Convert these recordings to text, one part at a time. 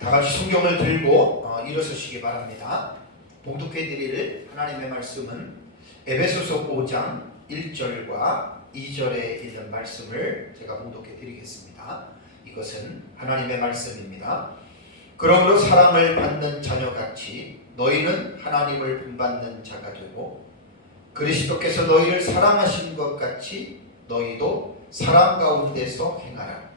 다 같이 성경을 들고 일어서시기 바랍니다. 봉독해 드릴 하나님의 말씀은 에베소서 5장 1절과 2절에 있는 말씀을 제가 봉독해 드리겠습니다. 이것은 하나님의 말씀입니다. 그러므로 사랑을 받는 자녀같이 너희는 하나님을 본받는 자가 되고 그리스도께서 너희를 사랑하신 것 같이 너희도 사랑 가운데서 행하라.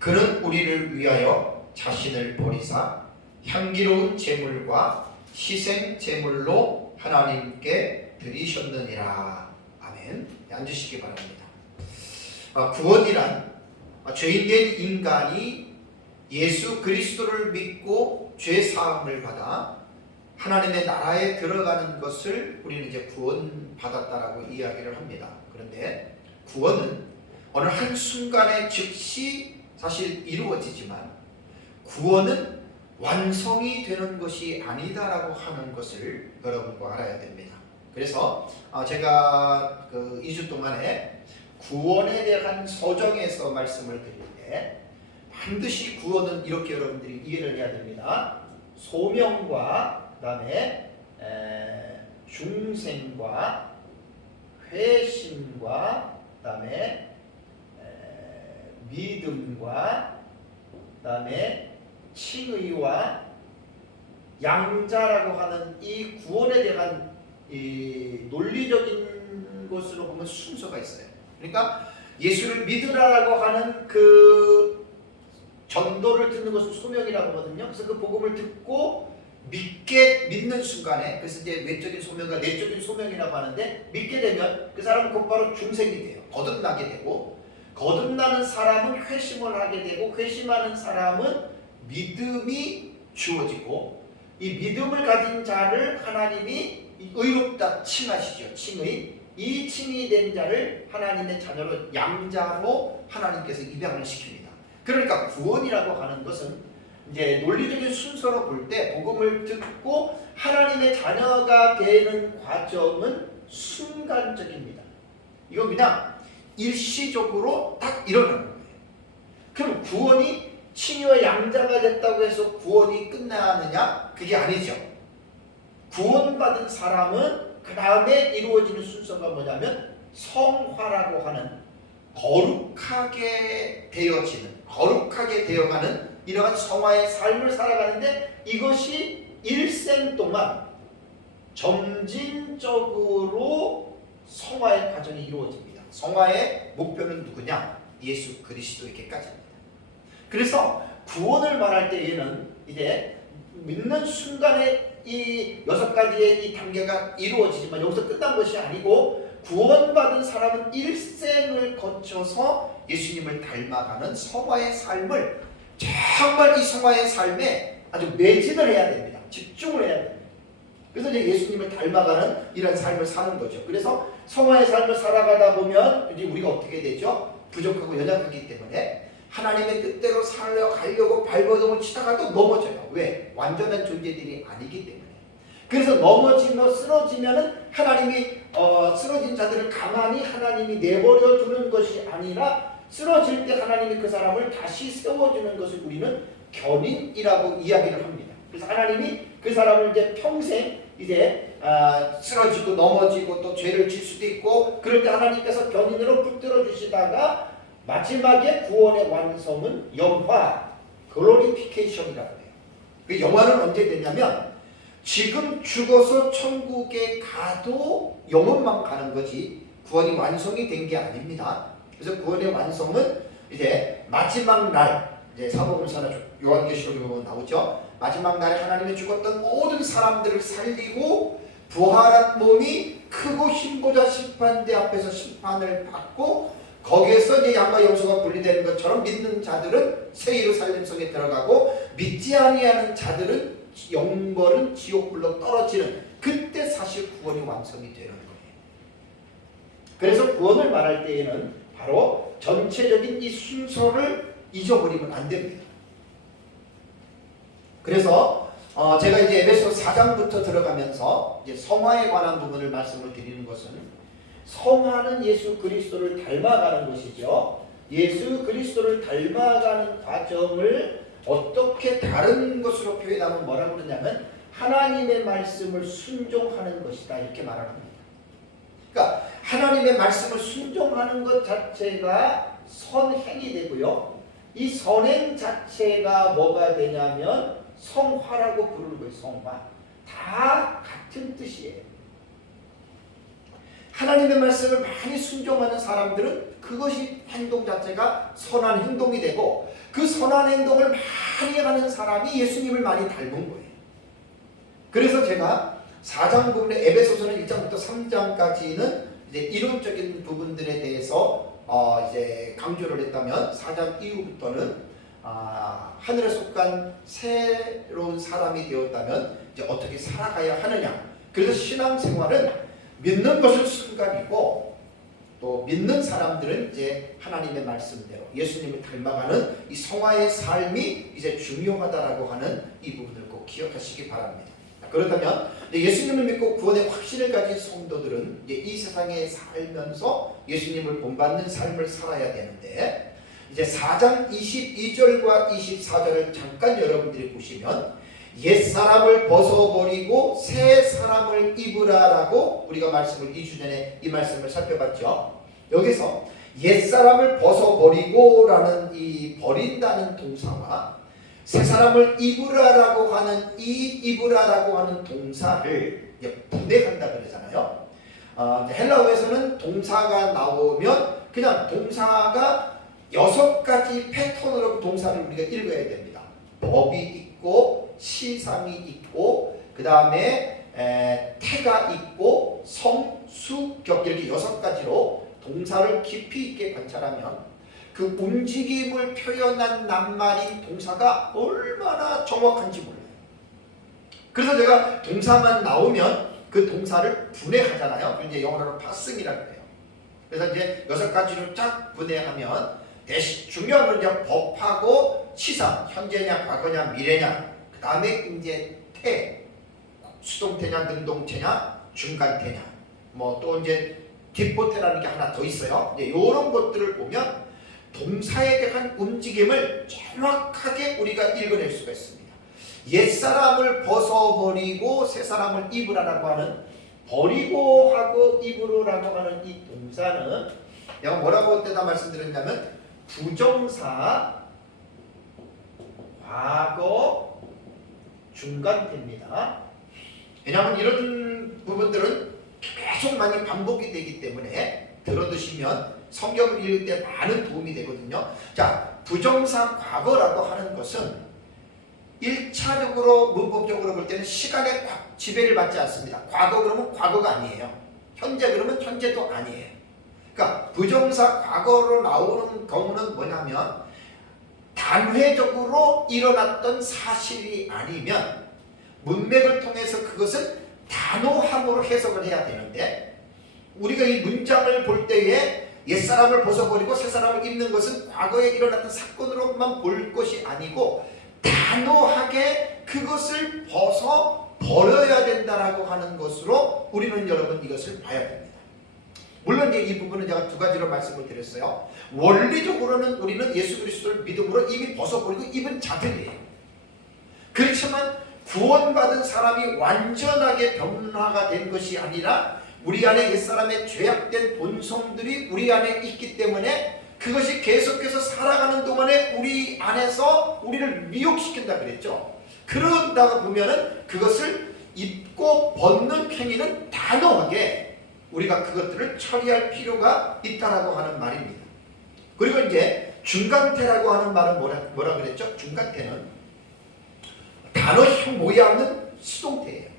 그는 우리를 위하여 자신을 버리사 향기로운 제물과 희생 제물로 하나님께 드리셨느니라. 아멘. 앉으시기 바랍니다. 구원이란 죄인된 인간이 예수 그리스도를 믿고 죄 사함을 받아 하나님의 나라에 들어가는 것을 우리는 이제 구원받았다라고 이야기를 합니다. 그런데 구원은 어느 한순간에 즉시 사실 이루어지지만 구원은 완성이 되는 것이 아니다라고 하는 것을 여러분과 알아야 됩니다. 그래서 제가 2주 동안에 구원에 대한 서정에서 말씀을 드릴 때 반드시 구원은 이렇게 여러분들이 이해를 해야 됩니다. 소명과 그다음에 중생과 회심과 그다음에 믿음과 그다음에 칭의와 양자라고 하는 이 구원에 대한 이 논리적인 것으로 보면 순서가 있어요. 그러니까 예수를 믿으라라고 하는 그 전도를 듣는 것을 소명이라고 하거든요. 그래서 그 복음을 듣고 믿는 순간에, 그래서 이제 외적인 소명과 내적인 소명이라고 하는데, 믿게 되면 그 사람은 곧바로 중생이 돼요. 거듭나게 되고, 거듭나는 사람은 회심을 하게 되고, 회심하는 사람은 믿음이 주어지고, 이 믿음을 가진 자를 하나님이 의롭다 칭하시죠. 칭의. 이 칭의된 자를 하나님의 자녀로 양자로 하나님께서 입양을 시킵니다. 그러니까 구원이라고 하는 것은 이제 논리적인 순서로 볼 때 복음을 듣고 하나님의 자녀가 되는 과정은 순간적입니다. 이건 그냥 일시적으로 딱 일어나는 거예요. 그럼 구원이 칭의와 양자가 됐다고 해서 구원이 끝나느냐? 그게 아니죠. 구원받은 사람은 그 다음에 이루어지는 순서가 뭐냐면 성화라고 하는 거룩하게 되어지는, 거룩하게 되어가는 이러한 성화의 삶을 살아가는데, 이것이 일생 동안 점진적으로 성화의 과정이 이루어집니다. 성화의 목표는 누구냐? 예수 그리스도에게까지입니다. 그래서 구원을 말할 때에는 이제 믿는 순간에 이 6가지의 이 단계가 이루어지지만 여기서 끝난 것이 아니고, 구원받은 사람은 일생을 거쳐서 예수님을 닮아가는 성화의 삶을, 정말 이 성화의 삶에 아주 매진을 해야 됩니다. 집중을 해야 됩니다. 그래서 이제 예수님을 닮아가는 이런 삶을 사는 거죠. 그래서 성화의 삶을 살아가다 보면 이제 우리가 어떻게 되죠? 부족하고 연약하기 때문에 하나님의 뜻대로 살려가려고 발버둥을 치다가도 넘어져요. 왜? 완전한 존재들이 아니기 때문에. 그래서 넘어지며 쓰러지면은 하나님이 쓰러진 자들을 가만히 하나님이 내버려 두는 것이 아니라, 쓰러질 때 하나님이 그 사람을 다시 세워주는 것을 우리는 견인이라고 이야기를 합니다. 그래서 하나님이 그 사람을 이제 평생 이제 쓰러지고 넘어지고 또 죄를 질 수도 있고, 그럴 때 하나님께서 견인으로 붙들어 주시다가 마지막에 구원의 완성은 영화, 글로리피케이션이라고 해요. 그 영화는 언제 되냐면 지금 죽어서 천국에 가도 영혼만 가는 거지 구원이 완성이 된 게 아닙니다. 그래서 구원의 완성은 이제 마지막 날, 이제 사복음서나 요한계시록에 보면 나오죠. 마지막 날에 하나님이 죽었던 모든 사람들을 살리고 부활한 몸이 크고 힘보다 심판대 앞에서 심판을 받고, 거기에서 이제 양과 염소가 분리되는 것처럼 믿는 자들은 새 예루살렘성에 들어가고, 믿지 아니하는 자들은 영벌은 지옥불로 떨어지는, 그때 사실 구원이 완성이 되는 거예요. 그래서 구원을 말할 때에는 바로 전체적인 이 순서를 잊어버리면 안 됩니다. 그래서 제가 이제 에베소 4장부터 들어가면서 이제 성화에 관한 부분을 말씀을 드리는 것은, 성화는 예수 그리스도를 닮아가는 것이죠. 예수 그리스도를 닮아가는 과정을 어떻게 다른 것으로 표현하면 뭐라고 그러냐면 하나님의 말씀을 순종하는 것이다 이렇게 말합니다. 그러니까 하나님의 말씀을 순종하는 것 자체가 선행이 되고요. 이 선행 자체가 뭐가 되냐면 성화라고 부르는 거예요. 성화. 다 같은 뜻이에요. 하나님의 말씀을 많이 순종하는 사람들은 그것이 행동 자체가 선한 행동이 되고 그 선한 행동을 많이 하는 사람이 예수님을 많이 닮은 거예요. 그래서 제가 4장 부분에 에베소서는 1장부터 3장까지는 이제 이론적인 부분들에 대해서 이제 강조를 했다면 4장 이후부터는 하늘에 속한 새로운 사람이 되었다면 이제 어떻게 살아가야 하느냐. 그래서 신앙생활은 믿는 것은 순간이고 또 믿는 사람들은 이제 하나님의 말씀대로 예수님을 닮아가는 이 성화의 삶이 이제 중요하다라고 하는 이 부분을 꼭 기억하시기 바랍니다. 그렇다면 예수님을 믿고 구원의 확신을 가진 성도들은 이제 이 세상에 살면서 예수님을 본받는 삶을 살아야 되는데 이제 4장 22절과 24절을 잠깐 여러분들이 보시면 옛사람을 벗어버리고 새 사람을 입으라라고 우리가 말씀을 2주 전에 이 말씀을 살펴봤죠. 여기서 옛사람을 벗어버리고라는 이 버린다는 동사와 새 사람을 입으라라고 하는 이 입으라라고 하는 동사를 분해한다 그러잖아요. 헬라어에서는 동사가 나오면 그냥 동사가 6가지 패턴으로 동사를 우리가 읽어야 됩니다. 법이 있고 시상이 있고 그 다음에 태가 있고 성, 수, 격 이렇게 6가지로 동사를 깊이 있게 관찰하면 그 움직임을 표현한 낱말인 동사가 얼마나 정확한지 몰라요. 그래서 제가 동사만 나오면 그 동사를 분해하잖아요. 그걸 이제 영어로 파싱이라고 해요. 그래서 이제 6가지로 쫙 분해하면 중요한 건 이제 법하고 시상, 현재냐, 과거냐, 미래냐, 그 다음에 이제 태, 수동태냐, 능동태냐, 중간태냐, 뭐 또 이제 뒷보태라는 게 하나 더 있어요. 이제 이런 것들을 보면 동사에 대한 움직임을 정확하게 우리가 읽어낼 수가 있습니다. 옛사람을 벗어버리고 새사람을 입으라라고 하는 버리고 하고 입으라고 하는 이 동사는 내가 뭐라고 그때다 말씀드렸냐면 부정사, 과거, 중간태입니다. 왜냐하면 이런 부분들은 계속 많이 반복이 되기 때문에 들어두시면 성경을 읽을 때 많은 도움이 되거든요. 자, 부정사 과거라고 하는 것은 1차적으로 문법적으로 볼 때는 시간의 지배를 받지 않습니다. 과거 그러면 과거가 아니에요. 현재 그러면 현재도 아니에요. 그러니까 부정사 과거로 나오는 경우는 뭐냐면 단회적으로 일어났던 사실이 아니면 문맥을 통해서 그것을 단호함으로 해석을 해야 되는데 우리가 이 문장을 볼 때에 옛사람을 벗어버리고 새사람을 입는 것은 과거에 일어났던 사건으로만 볼 것이 아니고 단호하게 그것을 버려야 된다라고 하는 것으로 우리는 여러분 이것을 봐야 됩니다. 물론 이제 이 부분은 제가 2가지로 말씀을 드렸어요. 원리적으로는 우리는 예수 그리스도를 믿음으로 이미 벗어버리고 입은 자들이에요. 그렇지만 구원받은 사람이 완전하게 변화가 된 것이 아니라 우리 안에 옛사람의 죄악된 본성들이 우리 안에 있기 때문에 그것이 계속해서 살아가는 동안에 우리 안에서 우리를 미혹시킨다 그랬죠. 그러다가 보면은 그것을 입고 벗는 행위는 단호하게 우리가 그것들을 처리할 필요가 있다라고 하는 말입니다. 그리고 이제 중간태라고 하는 말은 뭐라 그랬죠? 중간태는 단어형 모양은 수동태예요.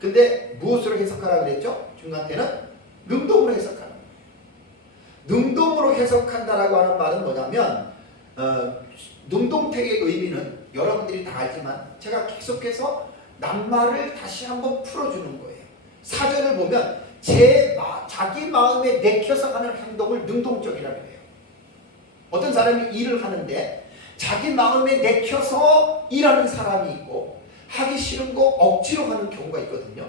근데 무엇으로 해석하라 그랬죠? 중간태는 능동으로 해석하라. 능동으로 해석한다라고 하는 말은 뭐냐면 능동태의 의미는 여러분들이 다 알지만 제가 계속해서 낱말을 다시 한번 풀어주는 거예요. 사전을 보면 자기 마음에 내켜서 하는 행동을 능동적이라고 해요. 어떤 사람이 일을 하는데 자기 마음에 내켜서 일하는 사람이 있고 하기 싫은 거 억지로 하는 경우가 있거든요.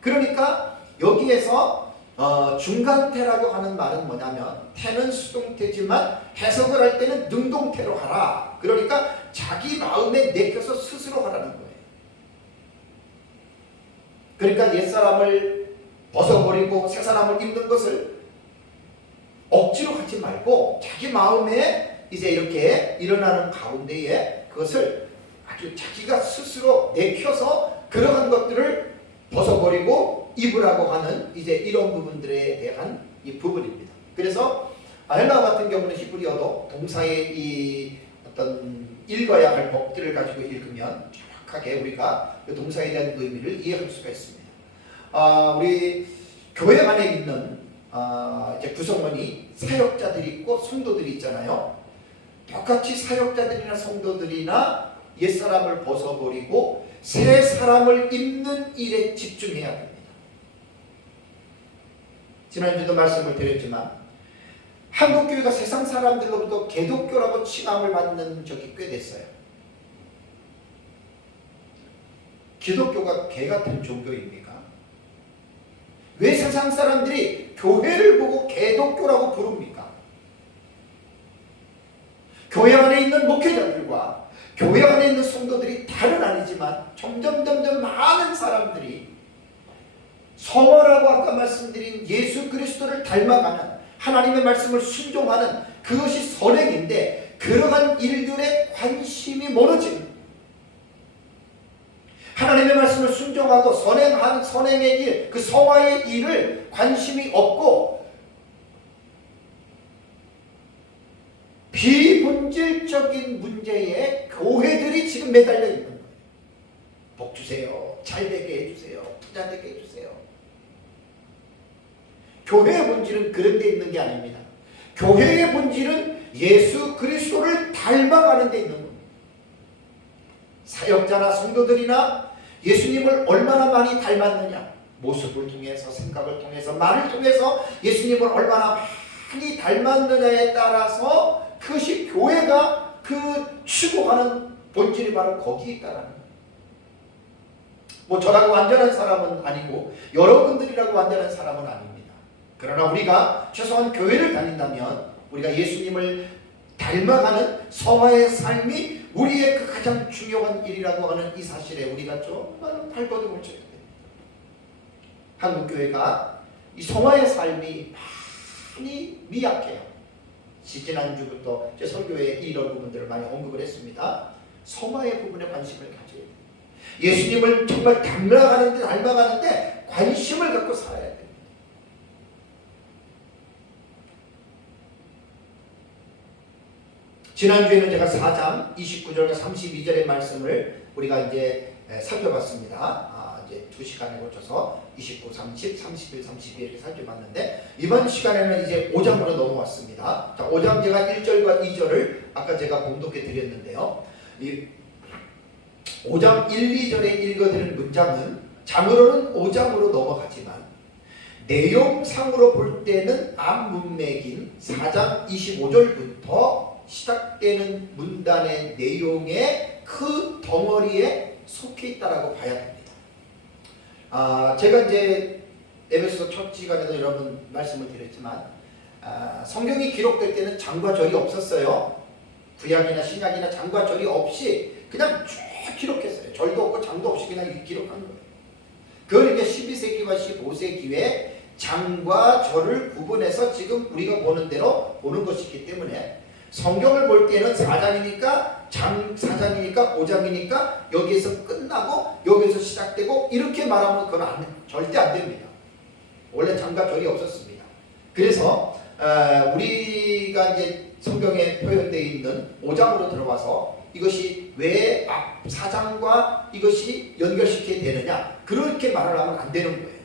그러니까 여기에서 중간태라고 하는 말은 뭐냐면 태는 수동태지만 해석을 할 때는 능동태로 하라. 그러니까 자기 마음에 내켜서 스스로 하라는 거예요. 그러니까 옛사람을 벗어버리고 새사람을 입는 것을 억지로 하지 말고 자기 마음에 이제 이렇게 일어나는 가운데에 그것을 아주 자기가 스스로 내켜서 그러한 것들을 벗어버리고 입으라고 하는 이제 이런 부분들에 대한 이 부분입니다. 그래서 헬라어 같은 경우는 히브리어도 동사의 이 어떤 읽어야 할 법들을 가지고 읽으면 정확하게 우리가 그 동사에 대한 의미를 이해할 수가 있습니다. 우리 교회 안에 있는 이제 구성원이 사역자들이 있고 성도들이 있잖아요. 똑같이 사역자들이나 성도들이나 옛사람을 벗어버리고 새 사람을 입는 일에 집중해야 됩니다. 지난주도 말씀을 드렸지만 한국교회가 세상 사람들로부터 개독교라고 칭함을 받는 적이 꽤 됐어요. 기독교가 개 같은 종교입니까? 왜 세상 사람들이 교회를 보고 개독교라고 부릅니까? 교회 안에 있는 목회자들과 교회 안에 있는 성도들이 다는 아니지만 점점 많은 사람들이 성화라고 아까 말씀드린 예수 그리스도를 닮아가는 하나님의 말씀을 순종하는 그것이 선행인데 그러한 일들에 관심이 멀어지는 하나님의 말씀을 순종하고 선행의 일, 그 성화의 일을 관심이 없고 비본질적인 문제에 교회들이 지금 매달려 있는 거예요. 복 주세요. 잘 되게 해주세요. 부자 되게 해주세요. 교회의 본질은 그런 데 있는 게 아닙니다. 교회의 본질은 예수 그리스도를 닮아가는 데 있는 겁니다. 사역자나 성도들이나 예수님을 얼마나 많이 닮았느냐, 모습을 통해서, 생각을 통해서, 말을 통해서 예수님을 얼마나 많이 닮았느냐에 따라서 그것이 교회가 그 추구하는 본질이 바로 거기에 있다라는 거예요. 뭐 저라고 완전한 사람은 아니고 여러분들이라고 완전한 사람은 아닙니다. 그러나 우리가 최소한 교회를 다닌다면 우리가 예수님을 닮아가는 성화의 삶이 우리의 그 가장 중요한 일이라고 하는 이 사실에 우리가 정말 발버둥을 쳐야 됩니다. 한국교회가 이 성화의 삶이 많이 미약해요. 지난주부터 제 설교에 이런 부분들을 많이 언급을 했습니다. 성화의 부분에 관심을 가져야 돼요. 예수님을 정말 닮아가는데 관심을 갖고 살아야 돼요. 지난주에는 제가 4장 29절과 32절의 말씀을 우리가 이제 살펴봤습니다. 이제 2시간에 걸쳐서 29, 30, 31, 32 이렇게 살펴봤는데 이번 시간에는 이제 5장으로 넘어왔습니다. 자, 5장 제가 1절과 2절을 아까 제가 봉독해 드렸는데요. 이 5장 1, 2절에 읽어드린 문장은 장으로는 5장으로 넘어가지만 내용상으로 볼 때는 앞문맥인 4장 25절부터 시작되는 문단의 내용의 그 덩어리에 속해 있다라고 봐야 됩니다. 제가 이제 에베소 첫 시간에도 여러 번 말씀을 드렸지만 성경이 기록될 때는 장과 절이 없었어요. 구약이나 신약이나 장과 절이 없이 그냥 쭉 기록했어요. 절도 없고 장도 없이 그냥 기록한 거예요. 그걸 이제 12세기와 15세기에 장과 절을 구분해서 지금 우리가 보는 대로 보는 것이기 때문에 성경을 볼 때는 4장이니까 4장이니까 5장이니까 여기에서 끝나고 여기에서 시작되고 이렇게 말하면 그건 절대 안 됩니다. 원래 장과 절이 없었습니다. 그래서 우리가 이제 성경에 표현되어 있는 5장으로 들어와서 이것이 왜 앞 4장과 이것이 연결시켜야 되느냐 그렇게 말을 하면 안 되는 거예요.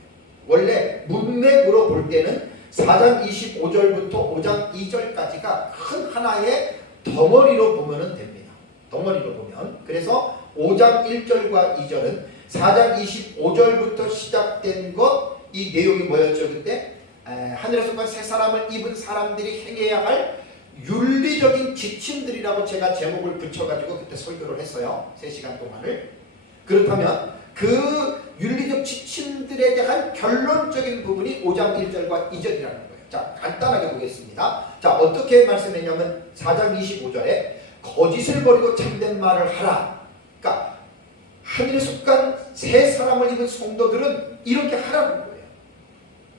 원래 문맥으로 볼 때는 4장 25절부터 5장 2절까지가 큰 하나의 덩어리로 보면 됩니다. 덩어리로 보면. 그래서 5장 1절과 2절은 4장 25절부터 시작된 것, 이 내용이 뭐였죠? 그때 하늘에서 새 사람을 입은 사람들이 행해야 할 윤리적인 지침들이라고 제가 제목을 붙여가지고 그때 설교를 했어요. 3시간 동안을. 그렇다면 그 윤리적 지침들에 대한 결론적인 부분이 5장 1절과 2절이라는 거예요. 자, 간단하게 보겠습니다. 자, 어떻게 말씀했냐면 4장 25절에 거짓을 버리고 참된 말을 하라. 그러니까 하늘에 속한 새 사람을 입은 성도들은 이렇게 하라는 거예요.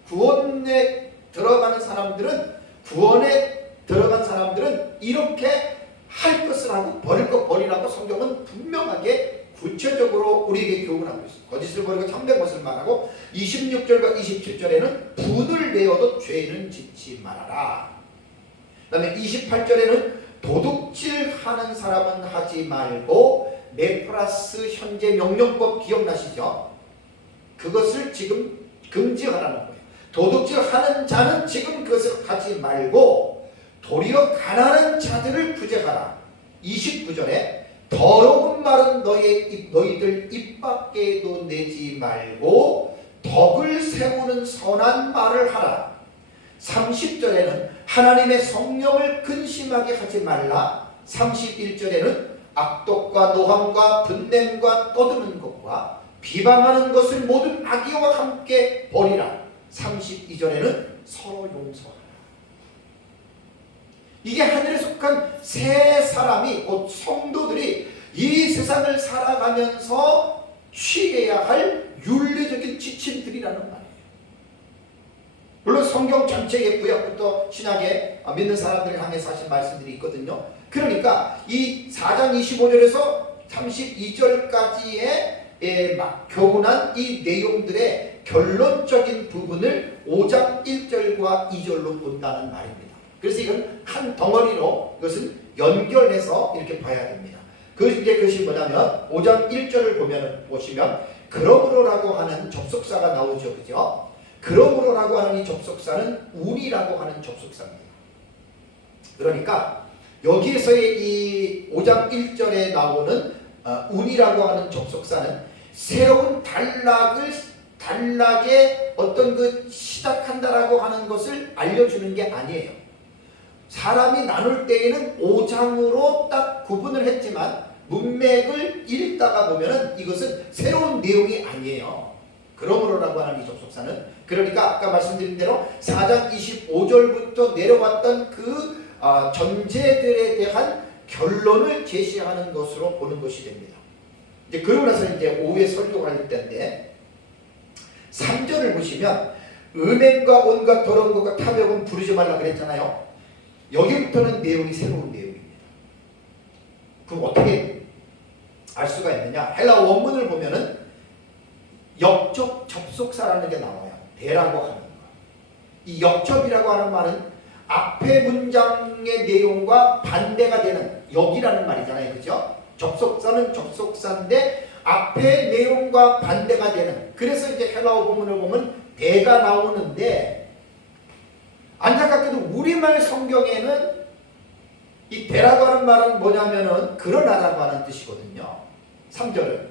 구원에 들어간 사람들은 이렇게 할 것을 하고 버릴 것 버리라고 성경은 분명하게 구체적으로 우리에게 교훈을 하고 있습니다. 거짓을 버리고 참된 것을 말하고 26절과 27절에는 분을 내어도 죄는 짓지 말아라. 그 다음에 28절에는 도둑질하는 사람은 하지 말고 네프라스 현재 명령법 기억나시죠? 그것을 지금 금지하라는 거예요. 도둑질하는 자는 지금 그것을 하지 말고 도리어 가난한 자들을 구제하라. 29절에 더러운 말은 너희들 입 밖에도 내지 말고 덕을 세우는 선한 말을 하라. 30절에는 하나님의 성령을 근심하게 하지 말라. 31절에는 악독과 노함과 분냄과 떠드는 것과 비방하는 것을 모든 악의와 함께 버리라. 32절에는 서로 용서하라. 이게 하늘에 속한 새 사람이 곧 성도들이 이 세상을 살아가면서 취해야 할 윤리적인 지침들이라는 말이에요. 물론 성경 전체의 구약부터 신약에 믿는 사람들을 향해서 하신 말씀들이 있거든요. 그러니까 이 4장 25절에서 32절까지의 교훈한 이 내용들의 결론적인 부분을 5장 1절과 2절로 본다는 말입니다. 그래서 이건 한 덩어리로 이것은 연결해서 이렇게 봐야 됩니다. 그것이 뭐냐면 5장 1절을 보시면 그러므로라고 하는 접속사가 나오죠. 그죠? 그러므로라고 하는 이 접속사는 운이라고 하는 접속사입니다. 그러니까 여기에서의 이 5장 1절에 나오는 운이라고 하는 접속사는 새로운 단락의 어떤 시작한다라고 하는 것을 알려주는 게 아니에요. 사람이 나눌 때에는 5장으로 딱 구분을 했지만 문맥을 읽다가 보면은 이것은 새로운 내용이 아니에요. 그러므로라고 하는 이 접속사는 그러니까 아까 말씀드린 대로 4장 25절부터 내려왔던 그 전제들에 대한 결론을 제시하는 것으로 보는 것이 됩니다. 이제 그러고 나서 이제 오후에 설교할 때인데 3절을 보시면 음행과 온갖 더러운 것과 탐욕은 부르지 말라 그랬잖아요. 여기부터는 내용이 새로운 내용입니다. 그럼 어떻게 알 수가 있느냐? 헬라 원문을 보면은 역접 접속사라는 게 나와요. 대라고 하는 거. 이 역접이라고 하는 말은 앞에 문장의 내용과 반대가 되는 역이라는 말이잖아요. 그죠? 접속사는 접속사인데 앞에 내용과 반대가 되는, 그래서 이제 헬라어 본문을 보면 대가 나오는데 안타깝게도 우리말 성경에는 이 대라고 하는 말은 뭐냐면은 그러나라고 하는 뜻이거든요. 3절은.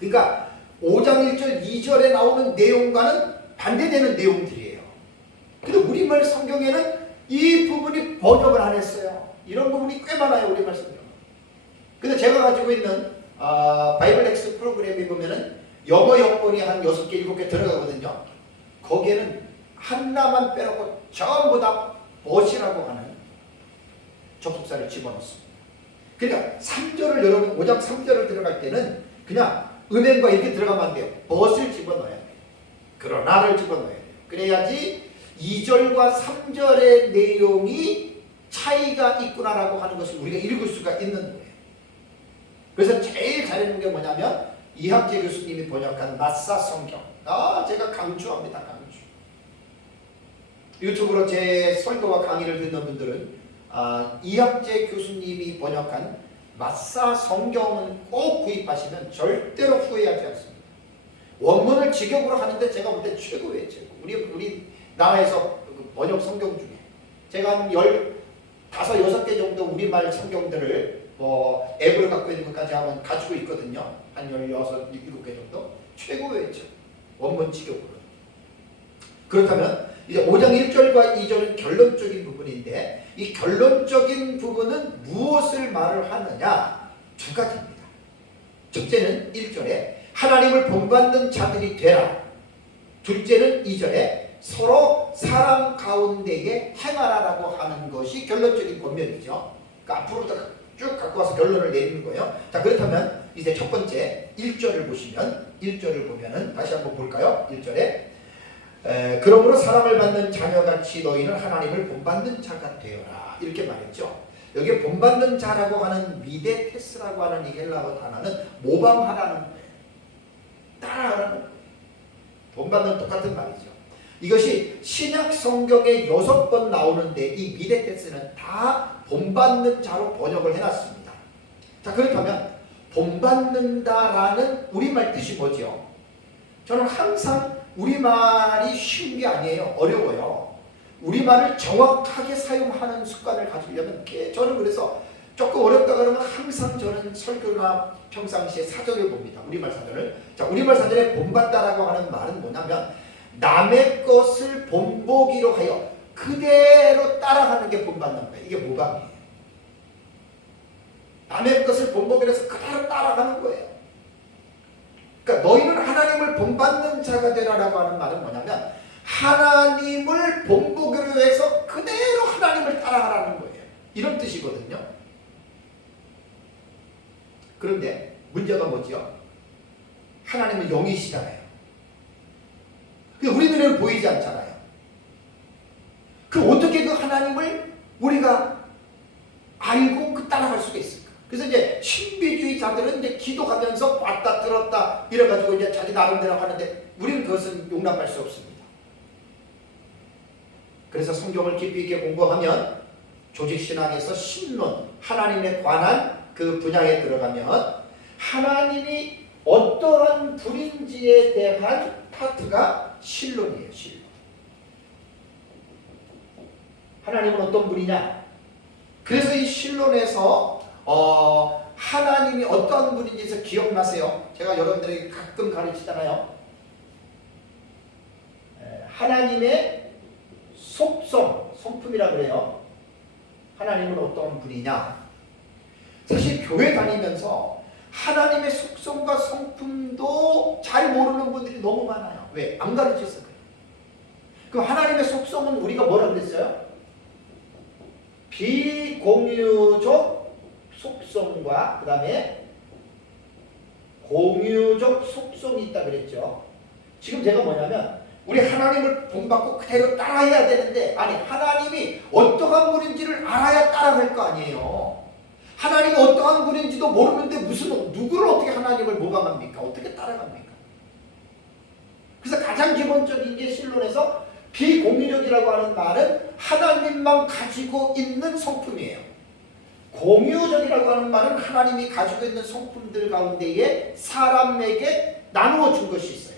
그러니까 5장 1절 2절에 나오는 내용과는 반대되는 내용들이에요. 근데 우리말 성경에는 이 부분이 번역을 안 했어요. 이런 부분이 꽤 많아요. 우리말 성경. 근데 제가 가지고 있는 바이블 엑스 프로그램에 보면은 영어 역본이 한 6개, 7개 들어가거든요. 거기에는 하나만 빼놓고 전부 다 벗이라고 하는 접속사를 집어넣습니다. 그러니까 3절을 여러분 5장 3절을 들어갈 때는 그냥 음행과 이렇게 들어가면 안 돼요. 벗을 집어넣어야 돼요. 그러나를 집어넣어야 돼요. 그래야지 2절과 3절의 내용이 차이가 있구나라고 하는 것을 우리가 읽을 수가 있는 거예요. 그래서 제일 잘해놓은 게 뭐냐면 이학재 교수님이 번역한 마사 성경. 제가 강추합니다. 강추. 유튜브로 제 설교와 강의를 듣는 분들은 이학재 교수님이 번역한 마사 성경은 꼭 구입하시면 절대로 후회하지 않습니다. 원문을 직역으로 하는데 제가 볼 때 최고예요. 최고. 우리 나라에서 번역 성경 중에 제가 한 15, 6개 정도 우리말 성경들을 앱을 갖고 있는 것까지 하면 가지고 있거든요. 한 16, 17개 정도. 최고예요. 원문 직역으로. 그렇다면 이제 5장 1절과 2절은 결론적인 부분인데 이 결론적인 부분은 무엇을 말을 하느냐? 두 가지입니다. 첫째는 1절에 하나님을 본받는 자들이 되라. 둘째는 2절에 서로 사랑 가운데에 행하라라고 하는 것이 결론적인 권면이죠. 그러니까 앞으로 쭉 갖고 와서 결론을 내리는 거예요. 자, 그렇다면 이제 첫 번째 1절을 보면은 다시 한번 볼까요? 1절에 그러므로 사랑을 받는 자녀같이 너희는 하나님을 본받는 자가 되어라 이렇게 말했죠. 여기 본받는 자라고 하는 미데테스라고 하는 이 헬라어 단어는 모방하라는 거예요. 따라하라는 거예요. 본받는 똑같은 말이죠. 이것이 신약 성경에 6번 나오는데 이 미데테스는 다 본받는 자로 번역을 해놨습니다. 자, 그렇다면 본받는다라는 우리말 뜻이 뭐죠? 저는 항상 우리말이 쉬운 게 아니에요. 어려워요. 우리말을 정확하게 사용하는 습관을 가지려면 저는 그래서 조금 어렵다 그러면 항상 저는 설교나 평상시에 사전을 봅니다. 우리말 사전을. 자, 우리말 사전에 본받다라고 하는 말은 뭐냐면 남의 것을 본보기로 하여 그대로 따라가는 게 본받는 거예요. 이게 모방이에요. 남의 것을 본보기로 해서 그대로 따라가는 거예요. 그러니까 너희는 하나님을 본받는 자가 되라라고 하는 말은 뭐냐면 하나님을 본보기로 해서 그대로 하나님을 따라가라는 거예요. 이런 뜻이거든요. 그런데 문제가 뭐죠? 하나님은 영이시잖아요. 우리 눈에는 보이지 않잖아요. 어떻게 그 하나님을 우리가 알고 따라갈 수가 있을까? 그래서 이제 신비주의자들은 이제 기도하면서 봤다 들었다 이래가지고 이제 자기 나름대로 하는데 우리는 그것은 용납할 수 없습니다. 그래서 성경을 깊이 있게 공부하면 조직신학에서 신론, 하나님에 관한 그 분야에 들어가면 하나님이 어떠한 분인지에 대한 파트가 신론이에요. 신론. 하나님은 어떤 분이냐? 그래서 이 신론에서 하나님이 어떤 분인지에서 기억나세요? 제가 여러분들에게 가끔 가르치잖아요. 하나님의 속성, 성품이라 그래요. 하나님은 어떤 분이냐? 사실 교회 다니면서 하나님의 속성과 성품도 잘 모르는 분들이 너무 많아요. 왜? 안 가르쳤어요. 그럼 하나님의 속성은 우리가 뭐라 그랬어요? 비공유적 속성과 그 다음에 공유적 속성이 있다 그랬죠. 지금 제가 뭐냐면 우리 하나님을 본받고 그대로 따라해야 되는데 아니 하나님이 어떠한 분인지를 알아야 따라갈 거 아니에요. 하나님이 어떠한 분인지도 모르는데 누구를 어떻게 하나님을 모방합니까? 어떻게 따라갑니까? 그래서 가장 기본적인 게 신론에서 비공유적이라고 하는 말은 하나님만 가지고 있는 성품이에요. 공유적이라고 하는 말은 하나님이 가지고 있는 성품들 가운데에 사람에게 나누어 준 것이 있어요.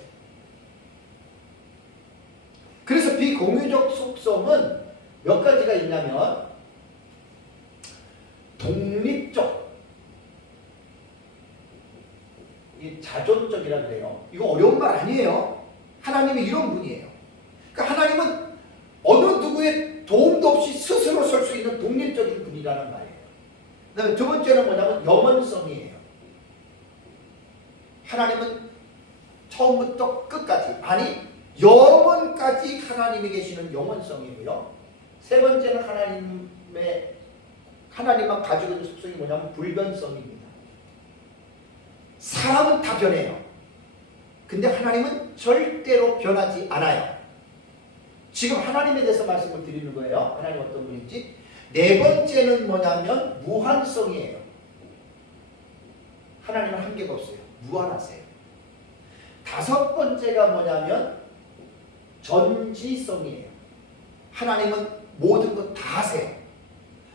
그래서 비공유적 속성은 몇 가지가 있냐면 독립적, 자존적이라 그래요. 이거 어려운 말 아니에요. 하나님이 이런 분이에요. 그러니까 하나님은 어느 누구의 도움도 없이 스스로 설 수 있는 독립적인 분이라는 말이에요. 그 다음에 두 번째는 뭐냐면 영원성이에요. 하나님은 처음부터 끝까지 아니 영원까지 하나님이 계시는 영원성이고요. 세 번째는 하나님만 가지고 있는 속성이 뭐냐면 불변성입니다. 사람은 다 변해요. 근데 하나님은 절대로 변하지 않아요. 지금 하나님에 대해서 말씀을 드리는 거예요. 하나님 어떤 분인지. 네 번째는 뭐냐면 무한성이에요. 하나님은 한계가 없어요. 무한하세요. 다섯 번째가 뭐냐면 전지성이에요. 하나님은 모든 것 다 하세요.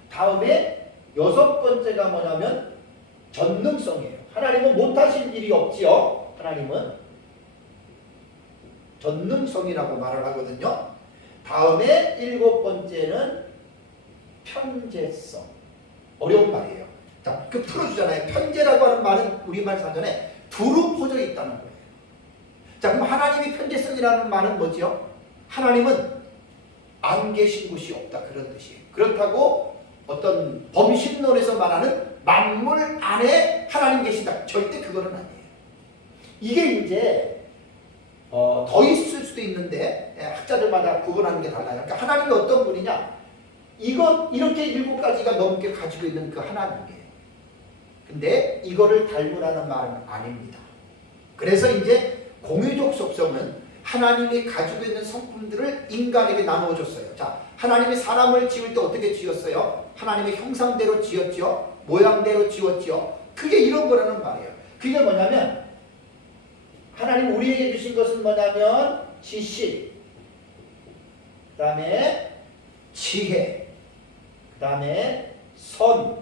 다음에 여섯 번째가 뭐냐면 전능성이에요. 하나님은 못하실 일이 없지요. 하나님은 전능성이라고 말을 하거든요. 다음에 일곱 번째는 편재성. 어려운 말이에요. 자, 그 풀어주잖아요. 편재라고 하는 말은 우리말 사전에 두루 퍼져 있다는 거예요. 자, 그럼 하나님이 편재성이라는 말은 뭐죠? 하나님은 안 계신 곳이 없다 그런 뜻이에요. 그렇다고 어떤 범신론에서 말하는 만물 안에 하나님 계신다 절대 그거는 아니에요. 이게 이제 더 있을 수도 있는데 학자들마다 구분하는 게 달라요. 그러니까 하나님이 어떤 분이냐? 이렇게 7가지가 넘게 가지고 있는 그 하나님이에요. 근데 이거를 닮으라는 말은 아닙니다. 그래서 이제 공유적 속성은 하나님이 가지고 있는 성품들을 인간에게 나누어 줬어요. 자, 하나님이 사람을 지을 때 어떻게 지었어요? 하나님의 형상대로 지었죠. 모양대로 지었죠. 그게 이런 거라는 말이에요. 그게 뭐냐면 하나님 우리에게 주신 것은 뭐냐면 지식, 그 다음에 지혜, 그 다음에 선,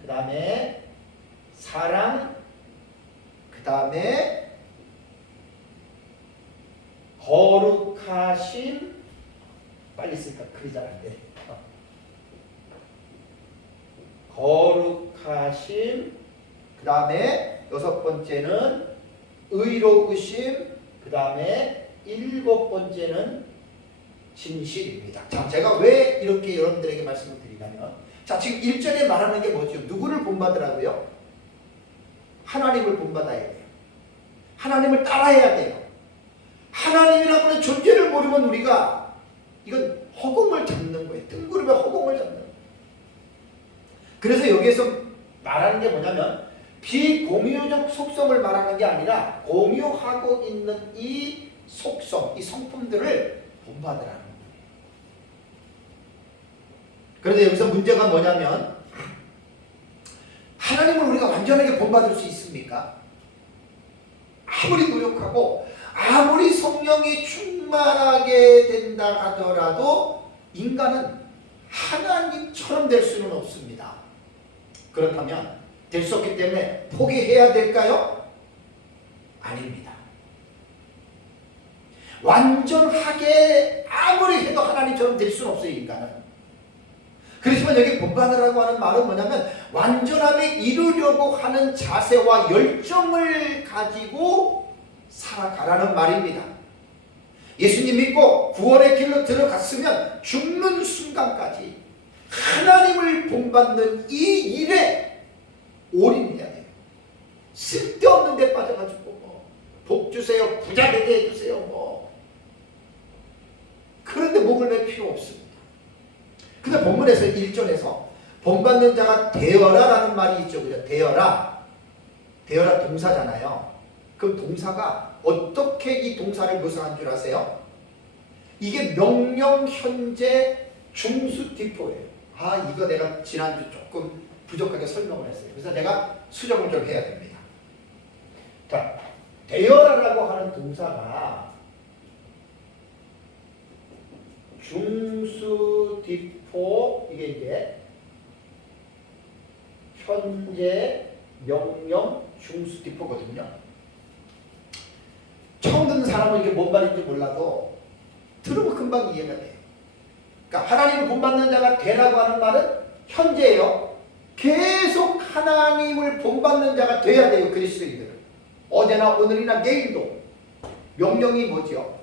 그 다음에 사랑, 그 다음에 거룩하심. 빨리 쓰니까 글이 잘 안 돼. 거룩하심, 그 다음에 6번째는 의로우심, 그 다음에 7번째는 진실입니다. 자, 제가 왜 이렇게 여러분들에게 말씀을 드리냐면, 자, 지금 1절에 말하는 게 뭐죠? 누구를 본받으라고요? 하나님을 본받아야 돼요. 하나님을 따라해야 돼요. 하나님이라고 하는 존재를 모르면 우리가 이건 허공을 잡는 거예요. 뜬구름에 허공을 잡는 거예요. 그래서 여기에서 말하는 게 뭐냐면 비공유적 속성을 말하는 게 아니라 공유하고 있는 이 속성, 이 성품들을 본받으라는 거예요. 그런데 여기서 문제가 뭐냐면 하나님을 우리가 완전하게 본받을 수 있습니까? 아무리 노력하고 아무리 성령이 충만하게 된다 하더라도 인간은 하나님처럼 될 수는 없습니다. 그렇다면 될 수 없기 때문에 포기해야 될까요? 아닙니다. 완전하게 아무리 해도 하나님처럼 될 수는 없어요, 인간은. 그렇지만 여기 본받으라고 하는 말은 뭐냐면 완전함에 이루려고 하는 자세와 열정을 가지고 살아가라는 말입니다. 예수님 믿고 구원의 길로 들어갔으면 죽는 순간까지 하나님을 본받는 이 일에 올인해야 돼요. 쓸데없는 데 빠져가지고 복 주세요, 부자 되게 해주세요 그런데 목을 맬 필요 없습니다. 근데 본문에서 1절에서 본받는 자가 되어라라는 말이 있죠. 그죠? 되어라 동사잖아요. 그럼 동사가 어떻게 이 동사를 묘사한 줄 아세요? 이게 명령, 현재, 중수, 디포예요. 이거 내가 지난주 조금 부족하게 설명을 했어요. 그래서 내가 수정을 좀 해야 됩니다. 자, 되어라라고 하는 동사가 중수, 디포, 이게 이제 현재, 명령, 중수, 디포거든요. 처음 듣는 사람은 이게 뭔 말인지 몰라도 들으면 금방 이해가 돼요. 그러니까 하나님을 본받는 자가 되라고 하는 말은 현재예요. 계속 하나님을 본받는 자가 돼야 돼요. 그리스도인들은. 어제나 오늘이나 내일도. 명령이 뭐죠?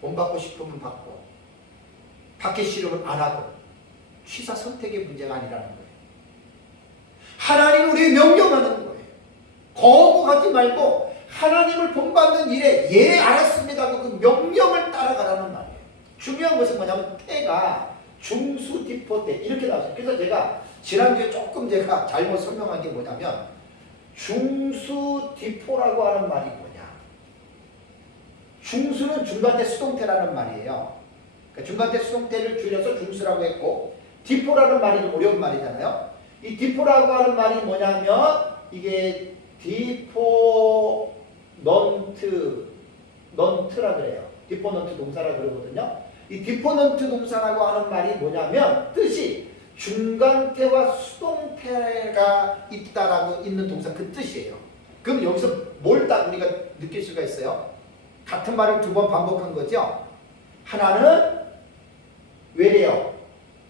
본받고 싶으면 받고 받기 싫으면 안 하고 취사 선택의 문제가 아니라는 거예요. 하나님은 우리에게 명령하는 거예요. 거부하지 말고 하나님을 본받는 일에 예 알았습니다 하고 그 명령을 따라가라는 말이에요. 중요한 것은 뭐냐면 때가 중수 디포 때 이렇게 나왔어요. 그래서 제가 지난주에 조금 제가 잘못 설명한 게 뭐냐면 중수 디포라고 하는 말이 뭐냐. 중수는 중간태 수동태라는 말이에요. 그러니까 중간태 수동태를 줄여서 중수라고 했고 디포라는 말이 좀 어려운 말이잖아요. 이 디포라고 하는 말이 뭐냐면 이게 디포넌트라 그래요. 디포넌트 동사라 그러거든요. 이 디포넌트 동사라고 하는 말이 뭐냐면 뜻이 중간태와 수동태가 있다라고 있는 동사 그 뜻이에요. 그럼 여기서 뭘 딱 우리가 느낄 수가 있어요? 같은 말을 2번 반복한 거죠. 하나는 외래어,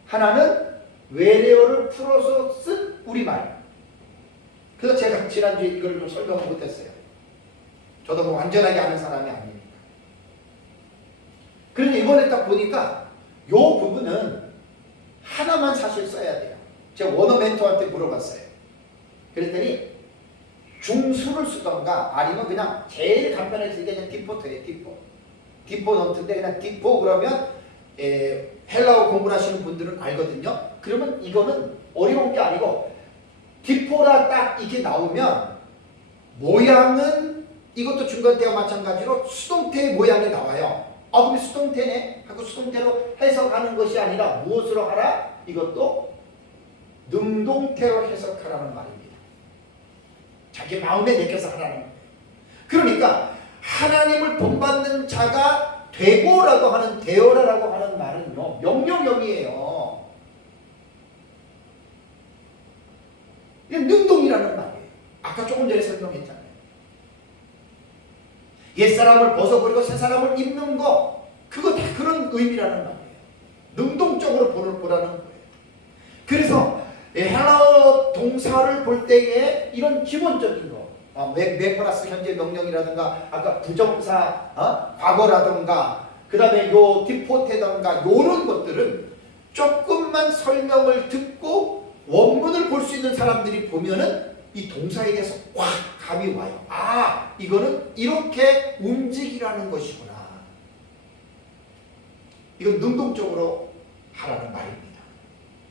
하나는 외래어를 풀어서 쓴 우리말. 그래서 제가 지난주에 이걸 좀 설명을 못했어요. 저도 뭐 완전하게 아는 사람이 아니니까. 그래서 이번에 딱 보니까 이 부분은 하나만 사실 써야 돼요. 제가 원어 멘토한테 물어봤어요. 그랬더니 중수를 쓰던가 아니면 그냥 제일 간단하게 쓰는 게 그냥 디포트예요. 디포 노트인데 그냥 디포 그러면 헬라어 공부를 하시는 분들은 알거든요. 그러면 이거는 어려운 게 아니고 디포라 딱 이렇게 나오면 모양은 이것도 중간태와 마찬가지로 수동태 모양이 나와요. 그럼 수동태네 하고 수동태로 해석하는 것이 아니라 무엇으로 하라? 이것도 능동태로 해석하라는 말입니다. 자기 마음에 내켜서 하라는 거예요. 그러니까 하나님을 본받는 자가 되고라고 하는 되어라라고 하는 말은요 명령형이에요. 이게 능동이라는 말이에요. 아까 조금 전에 설명했잖아요. 옛사람을 벗어버리고 새사람을 입는 거 그거 다 그런 의미라는 말이에요. 능동적으로 보라는 거예요. 그래서 헬라어 동사를 볼 때에 이런 기본적인 거 메퍼라스 현재 명령이라든가 아까 부정사 과거라든가 그 다음에 요 디포테던가 요런 것들은 조금만 설명을 듣고 원문을 볼 수 있는 사람들이 보면은 이 동사에 대해서 확 감이 와요. 이거는 이렇게 움직이라는 것이구나. 이건 능동적으로 하라는 말입니다.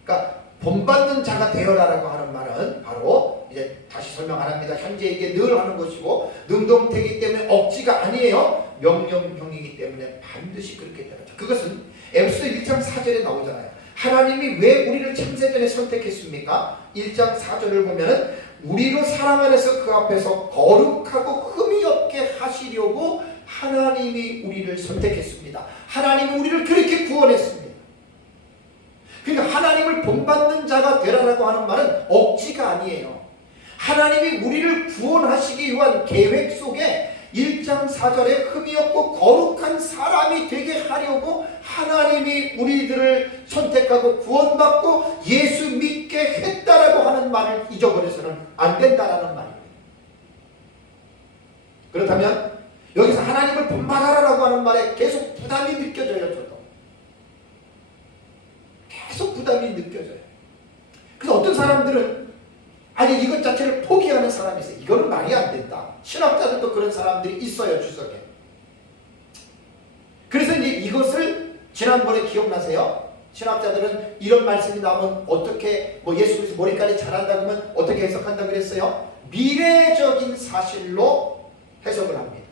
그러니까 본받는 자가 되어라라고 하는 말은 바로 이제 다시 설명 안 합니다. 현재 이게 늘 하는 것이고 능동태이기 때문에 억지가 아니에요. 명령형이기 때문에 반드시 그렇게 되죠. 그것은 에베소 1장 4절에 나오잖아요. 하나님이 왜 우리를 창세전에 선택했습니까? 1장 4절을 보면은 우리로 사랑 안에서 그 앞에서 거룩하고 흠이 없게 하시려고 하나님이 우리를 선택했습니다. 하나님이 우리를 그렇게 구원했습니다. 그러니까 하나님을 본받는 자가 되라라고 하는 말은 억지가 아니에요. 하나님이 우리를 구원하시기 위한 계획 속에 1장 4절에 흠이 없고 거룩한 사람이 되게 하려고 하나님이 우리들을 선택하고 구원받고 예수 믿게 했다라고 하는 말을 잊어버려서는 안 된다라는 말입니다. 그렇다면 여기서 하나님을 본받아라라고 하는 말에 계속 부담이 느껴져요. 저도 계속 부담이 느껴져요. 그래서 어떤 사람들은 아니 이것 자체를 포기하는 사람이 있어요. 이거는 말이 안 된다. 신학자들도 그런 사람들이 있어요. 주석에. 그래서 이제 이것을 지난번에 기억나세요? 신학자들은 이런 말씀이 나오면 어떻게 예수 그리스도 머리카락이 자란다 그러면 어떻게 해석한다 그랬어요? 미래적인 사실로 해석을 합니다.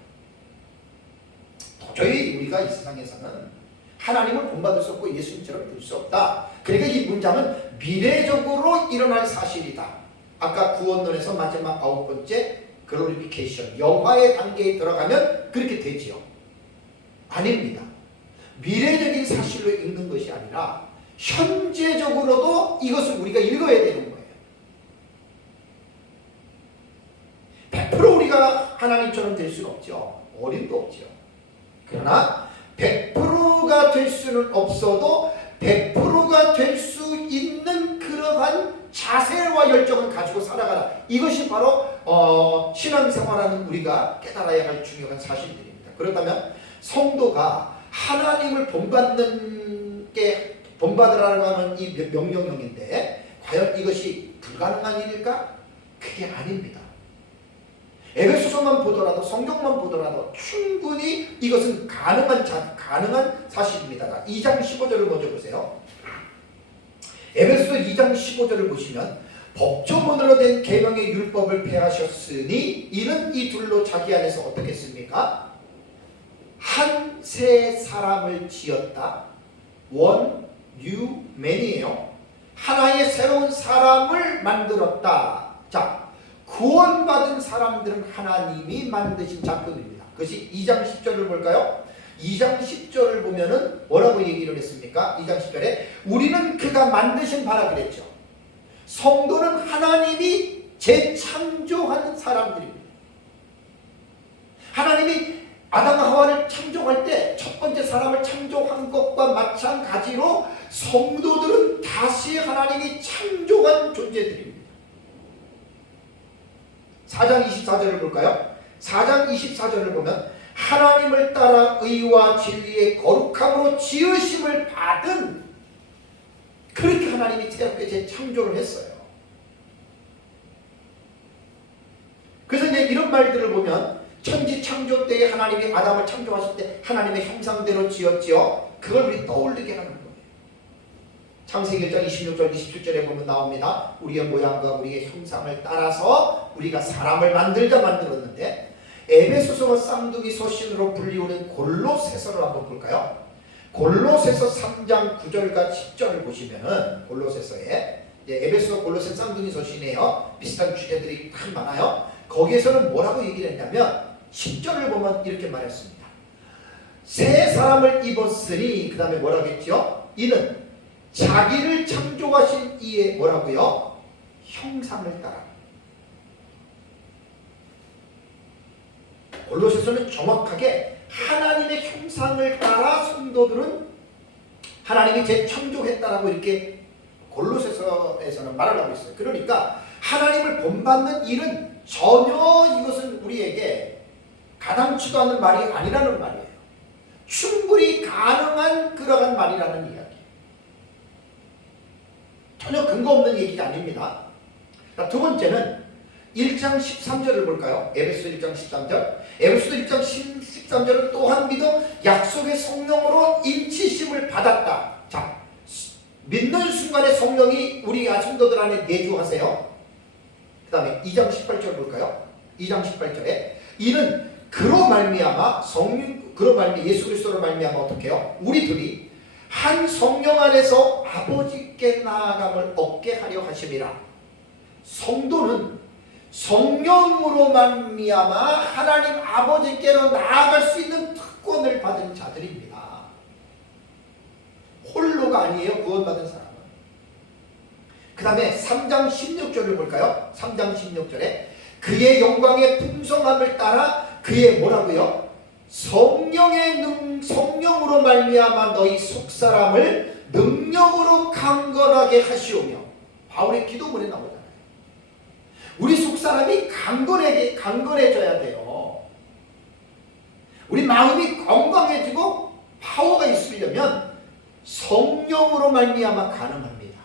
도저히 우리가 이 세상에서는 하나님을 본받을 수 없고 예수님처럼 될 수 없다. 그러니까 이 문장은 미래적으로 일어날 사실이다. 아까 구원론에서 마지막 9번째 글로리피케이션 영화의 단계에 들어가면 그렇게 되지요. 아닙니다. 미래적인 사실로 읽는 것이 아니라 현재적으로도 이것을 우리가 읽어야 되는 거예요. 100% 우리가 하나님처럼 될 수는 없죠. 어림도 없죠. 그러나 100%가 될 수는 없어도 100%가 될 수 있는 그러한 자세와 열정을 가지고 살아가라. 이것이 바로 신앙생활하는 우리가 깨달아야 할 중요한 사실들입니다. 그렇다면 성도가 하나님을 본받으라고 하는 이 명령형인데 과연 이것이 불가능한 일일까? 그게 아닙니다. 에베소서만 보더라도 성경만 보더라도 충분히 이것은 가능한 사실입니다. 2장 15절을 먼저 보세요. 에베소서 2장 15절을 보시면 법조문으로 된 계명의 율법을 폐하셨으니 이는 이 둘로 자기 안에서 어떻게 했습니까? 한 새 사람을 지었다. One new man이에요. 하나의 새로운 사람을 만들었다. 자, 구원받은 사람들은 하나님이 만드신 작품입니다. 그것이 2장 10절을 볼까요? 2장 10절을 보면은 뭐라고 얘기를 했습니까? 2장 10절에 우리는 그가 만드신 바라 그랬죠. 성도는 하나님이 재창조한 사람들입니다. 하나님이 아담과 하와를 창조할 때 첫 번째 사람을 창조한 것과 마찬가지로 성도들은 다시 하나님이 창조한 존재들입니다. 4장 24절을 볼까요? 4장 24절을 보면 하나님을 따라 의와 진리의 거룩함으로 지으심을 받은 그렇게 하나님이 새롭게 재창조를 했어요. 말들을 보면 천지 창조 때에 하나님이 아담을 창조하실 때 하나님의 형상대로 지었지요. 그걸 우리 떠올리게 하는 거예요. 창세기 1장 26절 27절에 보면 나옵니다. 우리의 모양과 우리의 형상을 따라서 우리가 사람을 만들었는데, 에베소서와 쌍둥이 서신으로 불리우는 골로새서를 한번 볼까요? 골로새서 3장 9절과 10절을 보시면은, 골로새서에 에베소 골로새 쌍둥이 서신이에요. 비슷한 주제들이 참 많아요. 거기에서는 뭐라고 얘기를 했냐면 10절을 보면 이렇게 말했습니다. 새 사람을 입었으니, 그 다음에 뭐라고 했죠? 이는 자기를 창조하신 이의 뭐라고요? 형상을 따라. 골로새서는 정확하게 하나님의 형상을 따라 성도들은 하나님이 재창조했다라고 이렇게 골로새서에서는 말을 하고 있어요. 그러니까 하나님을 본받는 일은 전혀 이것은 우리에게 가당치도 않는 말이 아니라는 말이에요. 충분히 가능한 그러한 말이라는 이야기. 전혀 근거 없는 얘기가 아닙니다. 두 번째는 1장 13절을 볼까요? 에베소 1장 13절. 에베소 1장 13절은 또한 믿어 약속의 성령으로 인치심을 받았다. 자, 믿는 순간에 성령이 우리 성도들 안에 내주하세요. 그 다음에 2장 18절 볼까요? 2장 18절에 이는 그로 말미암아 예수 그리스도로 말미암아 어떻게 해요? 우리 둘이 한 성령 안에서 아버지께 나아감을 얻게 하려 하심이라. 성도는 성령으로 말미암아 하나님 아버지께로 나아갈 수 있는 특권을 받은 자들입니다. 홀로가 아니에요. 구원받은 사람은. 그 다음에 3장 16절을 볼까요? 3장 16절에 그의 영광의 풍성함을 따라 그의 뭐라고요? 성령으로 말미암아 너희 속사람을 능력으로 강건하게 하시오며. 바울의 기도문에 나오잖아요. 우리 속사람이 강건해져야 돼요. 우리 마음이 건강해지고 파워가 있으려면 성령으로 말미암아 가능합니다.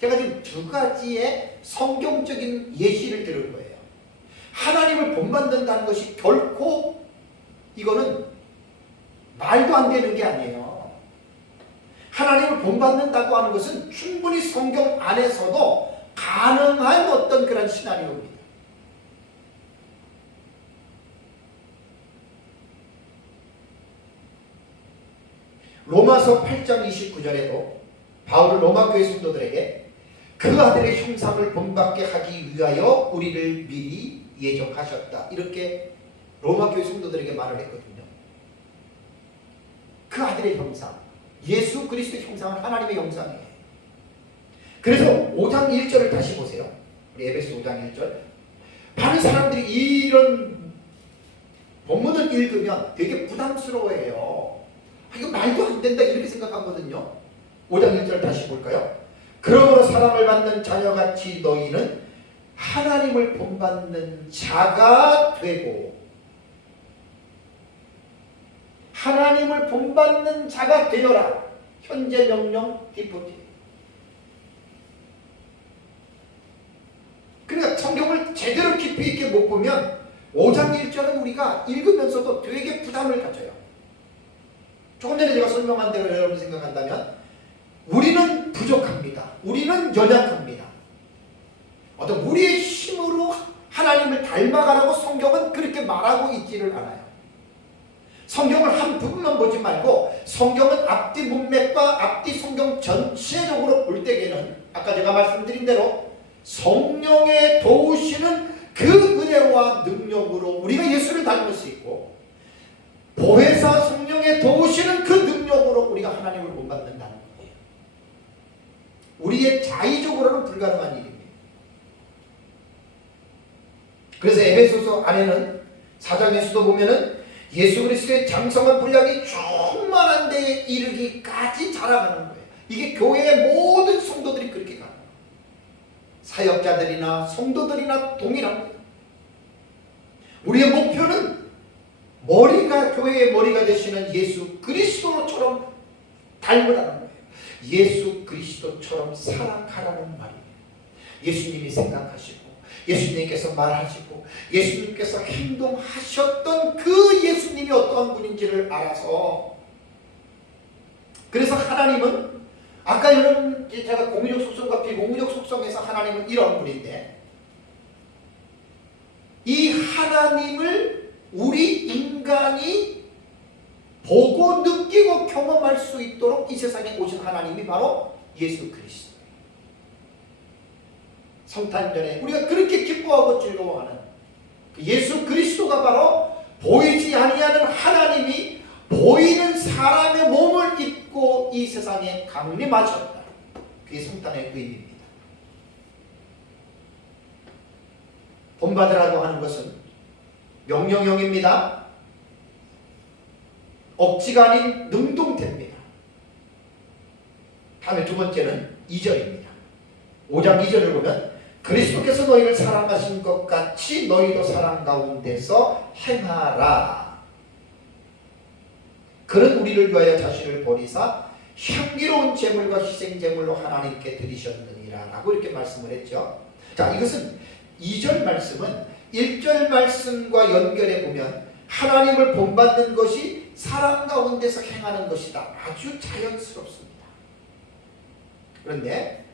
제가 지금 두 가지의 성경적인 예시를 들은 거예요. 하나님을 본받는다는 것이 결코 이거는 말도 안 되는 게 아니에요. 하나님을 본받는다고 하는 것은 충분히 성경 안에서도 가능한 어떤 그런 시나리오입니다. 로마서 8장 29절에도 바울은 로마교회 성도들에게 그 아들의 형상을 본받게 하기 위하여 우리를 미리 예정하셨다. 이렇게 로마교회 성도들에게 말을 했거든요. 그 아들의 형상, 예수 그리스도의 형상은 하나님의 형상이에요. 그래서 5장 1절을 다시 보세요. 우리 에베소 5장 1절. 많은 사람들이 이런 본문을 읽으면 되게 부담스러워해요. 이거 말도 안 된다 이렇게 생각하거든요. 5장 1절 다시 볼까요? 그러므로 사랑을 받는 자녀같이 너희는 하나님을 본받는 자가 되고, 하나님을 본받는 자가 되어라. 현재 명령 디포티. 그러니까 성경을 제대로 깊이 있게 못 보면 5장 1절은 우리가 읽으면서도 되게 부담을 가져요. 조금 전에 제가 설명한 대로 여러분 생각한다면 우리는 부족합니다. 우리는 연약합니다. 어떤 우리의 힘으로 하나님을 닮아가라고 성경은 그렇게 말하고 있지를 않아요. 성경을 한 부분만 보지 말고 성경은 앞뒤 문맥과 앞뒤 성경 전체적으로 볼 때에는 아까 제가 말씀드린 대로 성령의 도우시는 그 은혜와 능력으로 우리가 예수를 닮을 수 있고, 보혜사 성령의 도우시는 그 능력으로 우리가 하나님을 본받는다는 거예요. 우리의 자의적으로는 불가능한 일입니다. 그래서 에베소서 안에는 4장에서도 보면은 예수 그리스도의 장성한 분량이 충만한 데에 이르기까지 자라가는 거예요. 이게 교회의 모든 성도들이 그렇게 가는 거예요. 사역자들이나 성도들이나 동일합니다. 우리의 목표는 교회의 머리가 되시는 예수 그리스도처럼 닮으라는 거예요. 예수 그리스도처럼 살아가라는 말이에요. 예수님이 생각하시고 예수님께서 말하시고 예수님께서 행동하셨던 그 예수님이 어떠한 분인지를 알아서, 그래서 하나님은 아까 이런 제가 공유적 속성과 비공유적 속성에서 하나님은 이런 분인데, 이 하나님을 우리 인간이 보고 느끼고 경험할 수 있도록 이 세상에 오신 하나님이 바로 예수 그리스도. 성탄절에 우리가 그렇게 기뻐하고 즐거워하는 그 예수 그리스도가 바로 보이지 아니하는 하나님이 보이는 사람의 몸을 입고 이 세상에 강림하셨다. 그게 성탄의 의미입니다. 본받으라고 하는 것은 명령형입니다. 억지가 아닌 능동태입니다. 다음에 두 번째는 2절입니다. 5장 2절을 보면 그리스도께서 너희를 사랑하신 것 같이 너희도 사랑 가운데서 행하라. 그는 우리를 위하여 자신을 버리사 향기로운 제물과 희생제물로 하나님께 드리셨느니라 라고 이렇게 말씀을 했죠. 자, 이것은 2절 말씀은 1절 말씀과 연결해 보면 하나님을 본받는 것이 사랑 가운데서 행하는 것이다. 아주 자연스럽습니다. 그런데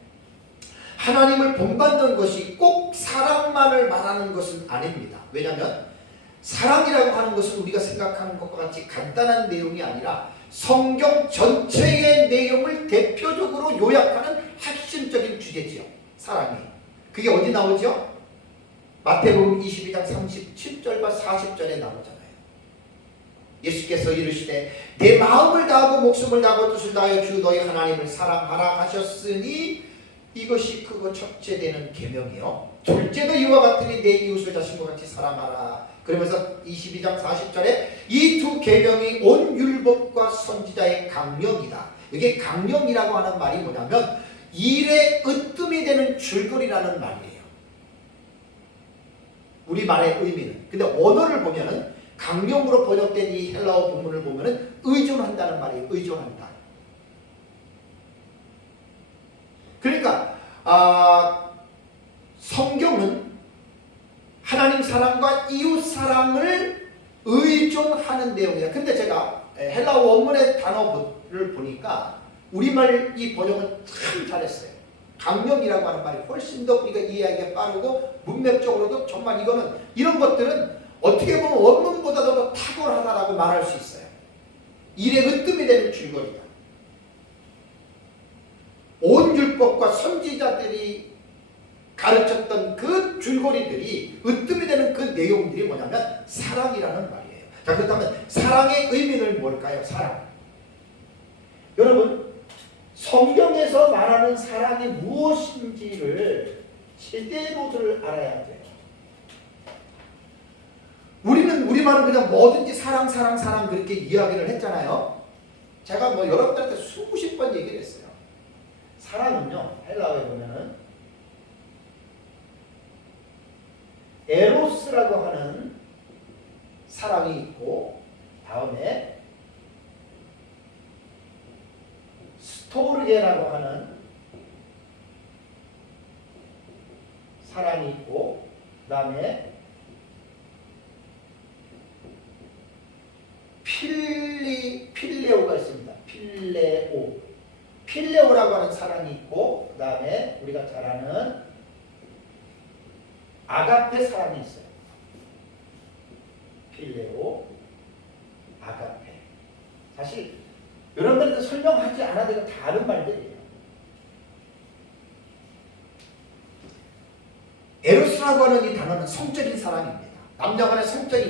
하나님을 본받는 것이 꼭 사랑만을 말하는 것은 아닙니다. 왜냐하면 사랑이라고 하는 것은 우리가 생각하는 것과 같이 간단한 내용이 아니라 성경 전체의 내용을 대표적으로 요약하는 핵심적인 주제지요. 사랑이. 그게 어디 나오죠? 마태복음 22장 37절과 40절에 나오잖아요. 예수께서 이르시되 내 마음을 다하고 목숨을 다하고 뜻을 다하여 주 너희 하나님을 사랑하라 하셨으니 이것이 크고 첫째 되는 계명이요. 둘째도 이와 같으니 내 이웃을 자신과 같이 사랑하라. 그러면서 22장 40절에 이 두 계명이 온 율법과 선지자의 강령이다. 이게 강령이라고 하는 말이 뭐냐면 일에 으뜸이 되는 줄거리라는 말이에요. 우리말의 의미는. 근데 언어를 보면은 강령으로 번역된 이 헬라어 본문을 보면은 의존한다는 말이에요. 의존한다. 그러니까 성경은 하나님 사랑과 이웃 사랑을 의존하는 내용이다. 근데 제가 헬라어 원문의 단어를 보니까 우리말 이 번역은 참 잘했어요. 강령이라고 하는 말이 훨씬 더 우리가 이해하기가 빠르고 문맥적으로도 정말 이런 것들은 어떻게 보면 원문보다도 더 탁월하다라고 말할 수 있어요. 일에 으뜸이 되는 줄거리다. 온 율법과 선지자들이 가르쳤던 그 줄거리들이 으뜸이 되는 그 내용들이 뭐냐면 사랑이라는 말이에요. 자, 그렇다면 사랑의 의미는 뭘까요? 사랑. 여러분, 성경에서 말하는 사랑이 무엇인지를 제대로들 알아야 돼요. 우리는 우리말은 그냥 뭐든지 사랑 그렇게 이야기를 했잖아요. 제가 여러분들한테 수십 번 얘기를 했어요. 사랑은요, 헬라어에 보면은 에로스라고 하는 사랑이 있고, 다음에 스토르게라고 하는 사랑이 있고, 그 다음에 필레오가 있습니다. 필레오라고 하는 사랑이 있고, 그 다음에 우리가 잘 아는 아가페 사랑이 있어요. 필레오, 아가페. 사실 여러분들한테 설명하지 않아도 다 아는 말들이에요. 에로스라고 하는 이 단어는 성적인 사랑입니다. 남녀 간의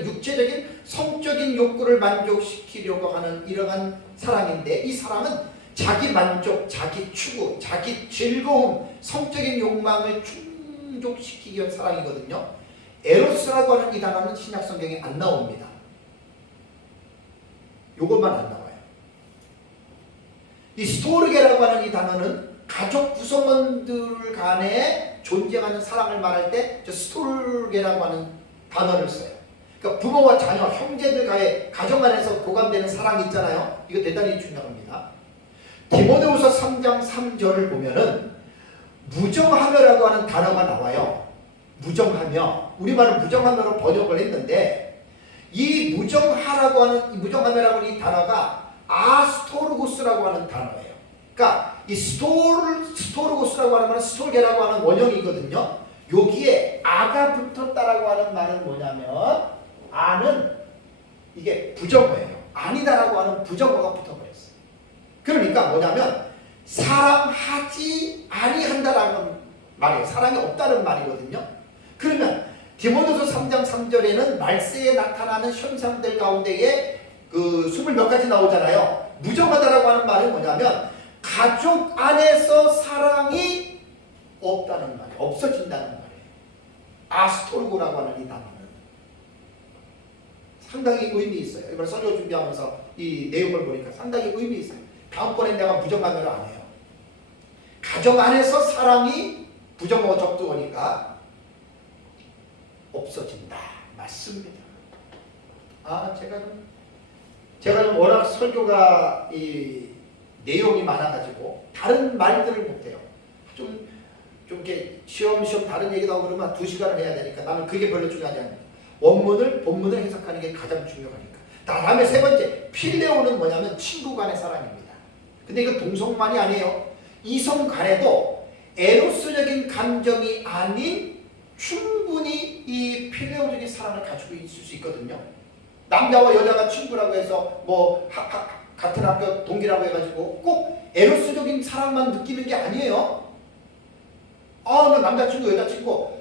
육체적인 성적인 욕구를 만족시키려고 하는 이러한 사랑인데, 이 사랑은 자기 만족, 자기 추구, 자기 즐거움, 성적인 욕망을 충족시키기 위한 사랑이거든요. 에로스라고 하는 이 단어는 신약 성경에 안 나옵니다. 요것만 안 나와요. 이 스토르게라고 하는 이 단어는 가족 구성원들 간에 존재하는 사랑을 말할 때 저 스토르게라고 하는 단어를 써요. 그러니까 부모와 자녀, 형제들과의 가정 안에서 교감되는 사랑이 있잖아요. 이거 대단히 중요합니다. 디모데후서 3장 3절을 보면은 무정하며라고 하는 단어가 나와요. 무정하며, 우리말은 무정하며로 번역을 했는데, 이 무정하라고 하는, 이 무정하며라고 하는 이 단어가 아스토르고스라고 하는 단어예요. 그러니까 이 스토르고스라고 하는 말은 스톨게라고 하는 원형이거든요. 여기에 아가 붙었다라고 하는 말은 뭐냐면, 아는 이게 부정어예요. 아니다라고 하는 부정어가 붙어버렸어요. 그러니까 뭐냐면 사랑하지 아니한다라는 말이에요. 사랑이 없다는 말이거든요. 그러면 디모데서 3장 3절에는 말세에 나타나는 현상들 가운데에 그 20몇 가지 나오잖아요. 무정하다라고 하는 말은 뭐냐면 가족 안에서 사랑이 없다는 말이에요. 없어진다는 말이에요. 아스토르고라고 하는 이 단어는 상당히 의미 있어요. 이번에 설교 준비하면서 이 내용을 보니까 상당히 의미 있어요. 다음번엔 내가 부정하면 안 해요. 가정 안에서 사랑이 부정어 접두어니까 없어진다. 맞습니다. 제가 워낙 설교가 이 내용이 많아가지고 다른 말들을 못해요. 좀 이렇게 쉬엄쉬엄 다른 얘기 나오고 그러면 2시간을 해야 되니까 나는 그게 별로 중요하지 않아요. 본문을 해석하는 게 가장 중요하니까. 다음에 세 번째, 필레오는 뭐냐면 친구 간의 사랑입니다. 근데 이거 동성만이 아니에요. 이성 간에도 에로스적인 감정이 아닌 충분히 이 필레오적인 사랑을 가지고 있을 수 있거든요. 남자와 여자가 친구라고 해서 뭐 같은 학교 동기라고 해가지고 꼭 에로스적인 사랑만 느끼는 게 아니에요. 나 남자친구 여자친구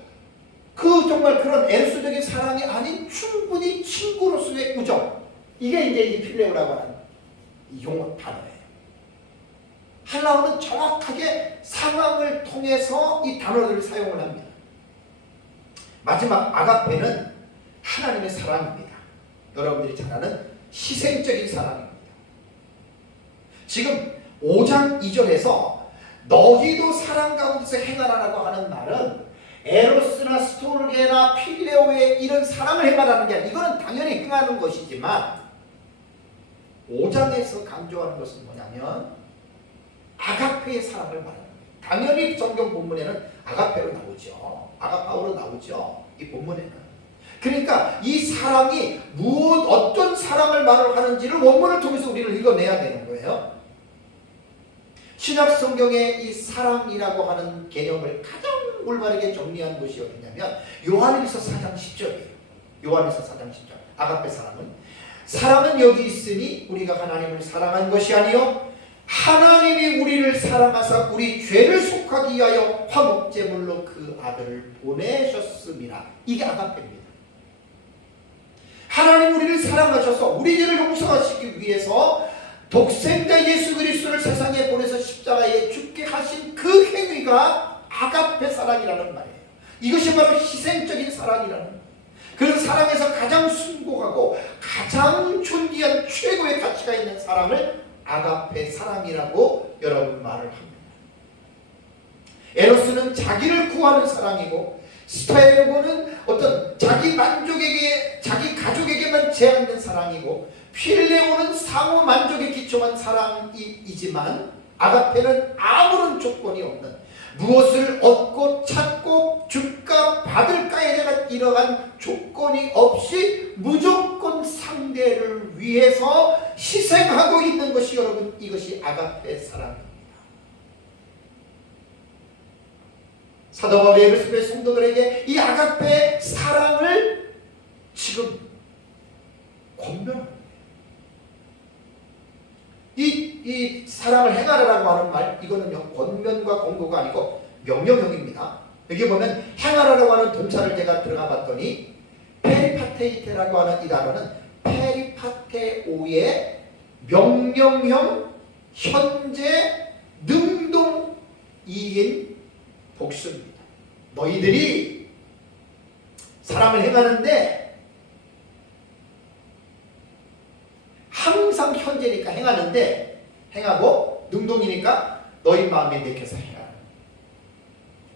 그 정말 그런 에로스적인 사랑이 아닌 충분히 친구로서의 우정, 이게 이제 이 필레오라고 하는 용어 단어예요. 한라어는 정확하게 상황을 통해서 이 단어들을 사용을 합니다. 마지막 아가페는 하나님의 사랑입니다. 여러분들이 잘 아는 희생적인 사랑입니다. 지금 5장 2절에서 너희도 사랑 가운데서 행하라라고 하는 말은 에로스나 스톨게나 필레오의 이런 사랑을 행하라는 게 아니라 이거는 당연히 행하는 것이지만 5장에서 강조하는 것은 뭐냐면 아가페의 사랑을 말하는 거예요. 당연히 성경 본문에는 아가페로 나오죠. 아가파오로 나오죠. 이 본문에는. 그러니까 이 사랑이 어떤 사랑을 말을 하는지를 원문을 통해서 우리는 읽어내야 되는 거예요. 신약 성경의 이 사랑이라고 하는 개념을 가장 올바르게 정리한 것이 어디냐면 요한일서 4장 10절이에요. 요한일서 4장 10절. 아가페 사랑은 여기 있으니 우리가 하나님을 사랑한 것이 아니요 하나님이 우리를 사랑하사 우리 죄를 속하기 위하여 화목제물로 그 아들을 보내셨습니다. 이게 아가페입니다. 하나님 우리를 사랑하셔서 우리 죄를 용서하시기 위해서 독생자 예수 그리스도를 세상에 보내서 십자가에 죽게 하신 그 행위가 아가페 사랑이라는 말이에요. 이것이 바로 희생적인 사랑이라는 말이에요. 그 사랑에서 가장 숭고하고 가장 존귀한 최고의 가치가 있는 사랑을 아가페 사랑이라고 여러분 말을 합니다. 에로스는 자기를 구하는 사랑이고 스토에고는 어떤 자기 만족에게 자기 가족에게만 제한된 사랑이고 필레오는 상호 만족에 기초한 사랑이지만 아가페는 아무런 조건이 없는 무엇을 얻고 찾고 줄까 받을까에 대한 이러한 조건이 없이 무조건 상대를 위해서 희생하고 있는 것이 여러분 이것이 아가페 사랑입니다. 사도 바울이 에베소의 성도들에게 이 아가페 사랑을 지금 권면합니다. 이 사랑을 행하라라고 하는 말, 이거는요 권면과 권고가 아니고 명령형입니다. 여기 보면 행하라라고 하는 동사를 제가 들어가 봤더니 페리파테이테라고 하는 이 단어는 페리파테오의 명령형 현재 능동 이인 복수입니다. 너희들이 사랑을 행하는데 항상 현재니까 행하는데 행하고 능동이니까 너희 마음에 내켜서 해라.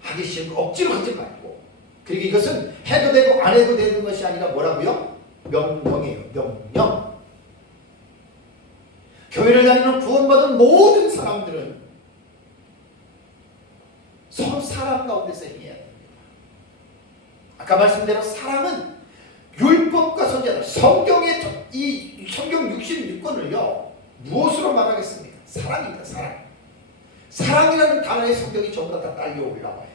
하기 싫은 거 억지로 하지 말고. 그리고 이것은 해도 되고 안 해도 되는 것이 아니라 뭐라고요? 명령이에요. 명령. 교회를 다니는 구원받은 모든 사람들은 서로 사랑 가운데서 행해야 됩니다. 아까 말씀대로 사랑은 율법과 선지자 성경의 이 성경 66권을요 무엇으로 말하겠습니까? 사랑입니다. 사랑. 사랑이라는 단어의 성경이 전부 다 딸려 올라와요.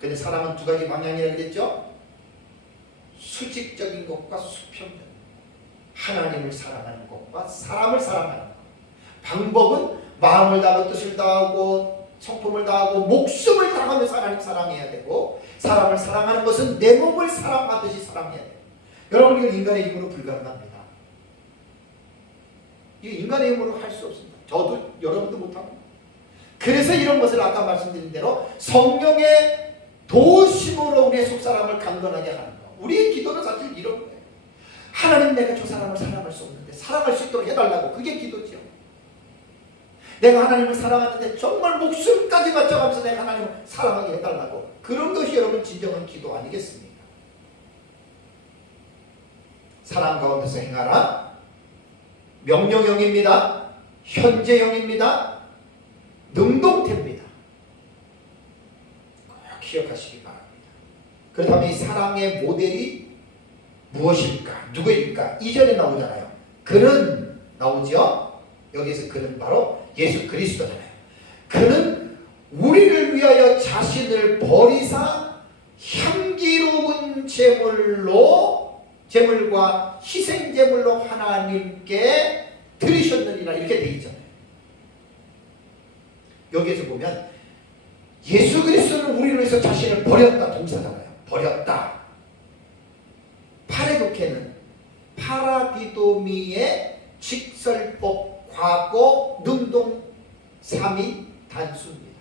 근데 사랑은 두 가지 방향이라고 했죠. 수직적인 것과 수평적. 하나님을 사랑하는 것과 사람을 사랑하는 것. 방법은 마음을 다하고 뜻을 다하고 성품을 다하고 목숨을 다하면서 하나님 사랑해야 되고, 사람을 사랑하는 것은 내 몸을 사랑하듯이 사랑해야 돼요. 여러분, 이건 인간의 힘으로 불가능합니다. 이거 인간의 힘으로 할 수 없습니다. 저도 여러분도 못합니다. 그래서 이런 것을 아까 말씀드린 대로 성령의 도심으로 우리의 속사람을 강건하게 하는 것. 우리의 기도는 사실 이런 거예요. 하나님, 내가 저 사람을 사랑할 수 없는데 사랑할 수 있도록 해달라고. 그게 기도죠. 내가 하나님을 사랑하는데 정말 목숨까지 바쳐가면서 내가 하나님을 사랑하게 해달라고. 그런 것이 여러분 진정한 기도 아니겠습니까? 사랑 가운데서 행하라. 명령형입니다. 현재형입니다. 능동태입니다. 꼭 기억하시기 바랍니다. 그렇다면 이 사랑의 모델이 무엇일까? 누구일까? 2절에 나오잖아요. 그는 나오죠. 여기서 그는 바로 예수 그리스도잖아요. 그는 우리를 위하여 자신을 버리사 향기로운 제물과 희생제물로 하나님께 드리셨느니라, 이렇게 되어 있잖아요. 여기에서 보면 예수 그리스도는 우리를 위해서 자신을 버렸다 동사잖아요. 버렸다. 파레도케는 파라디도미의 직설법, 과거, 능동, 삼위, 단수입니다.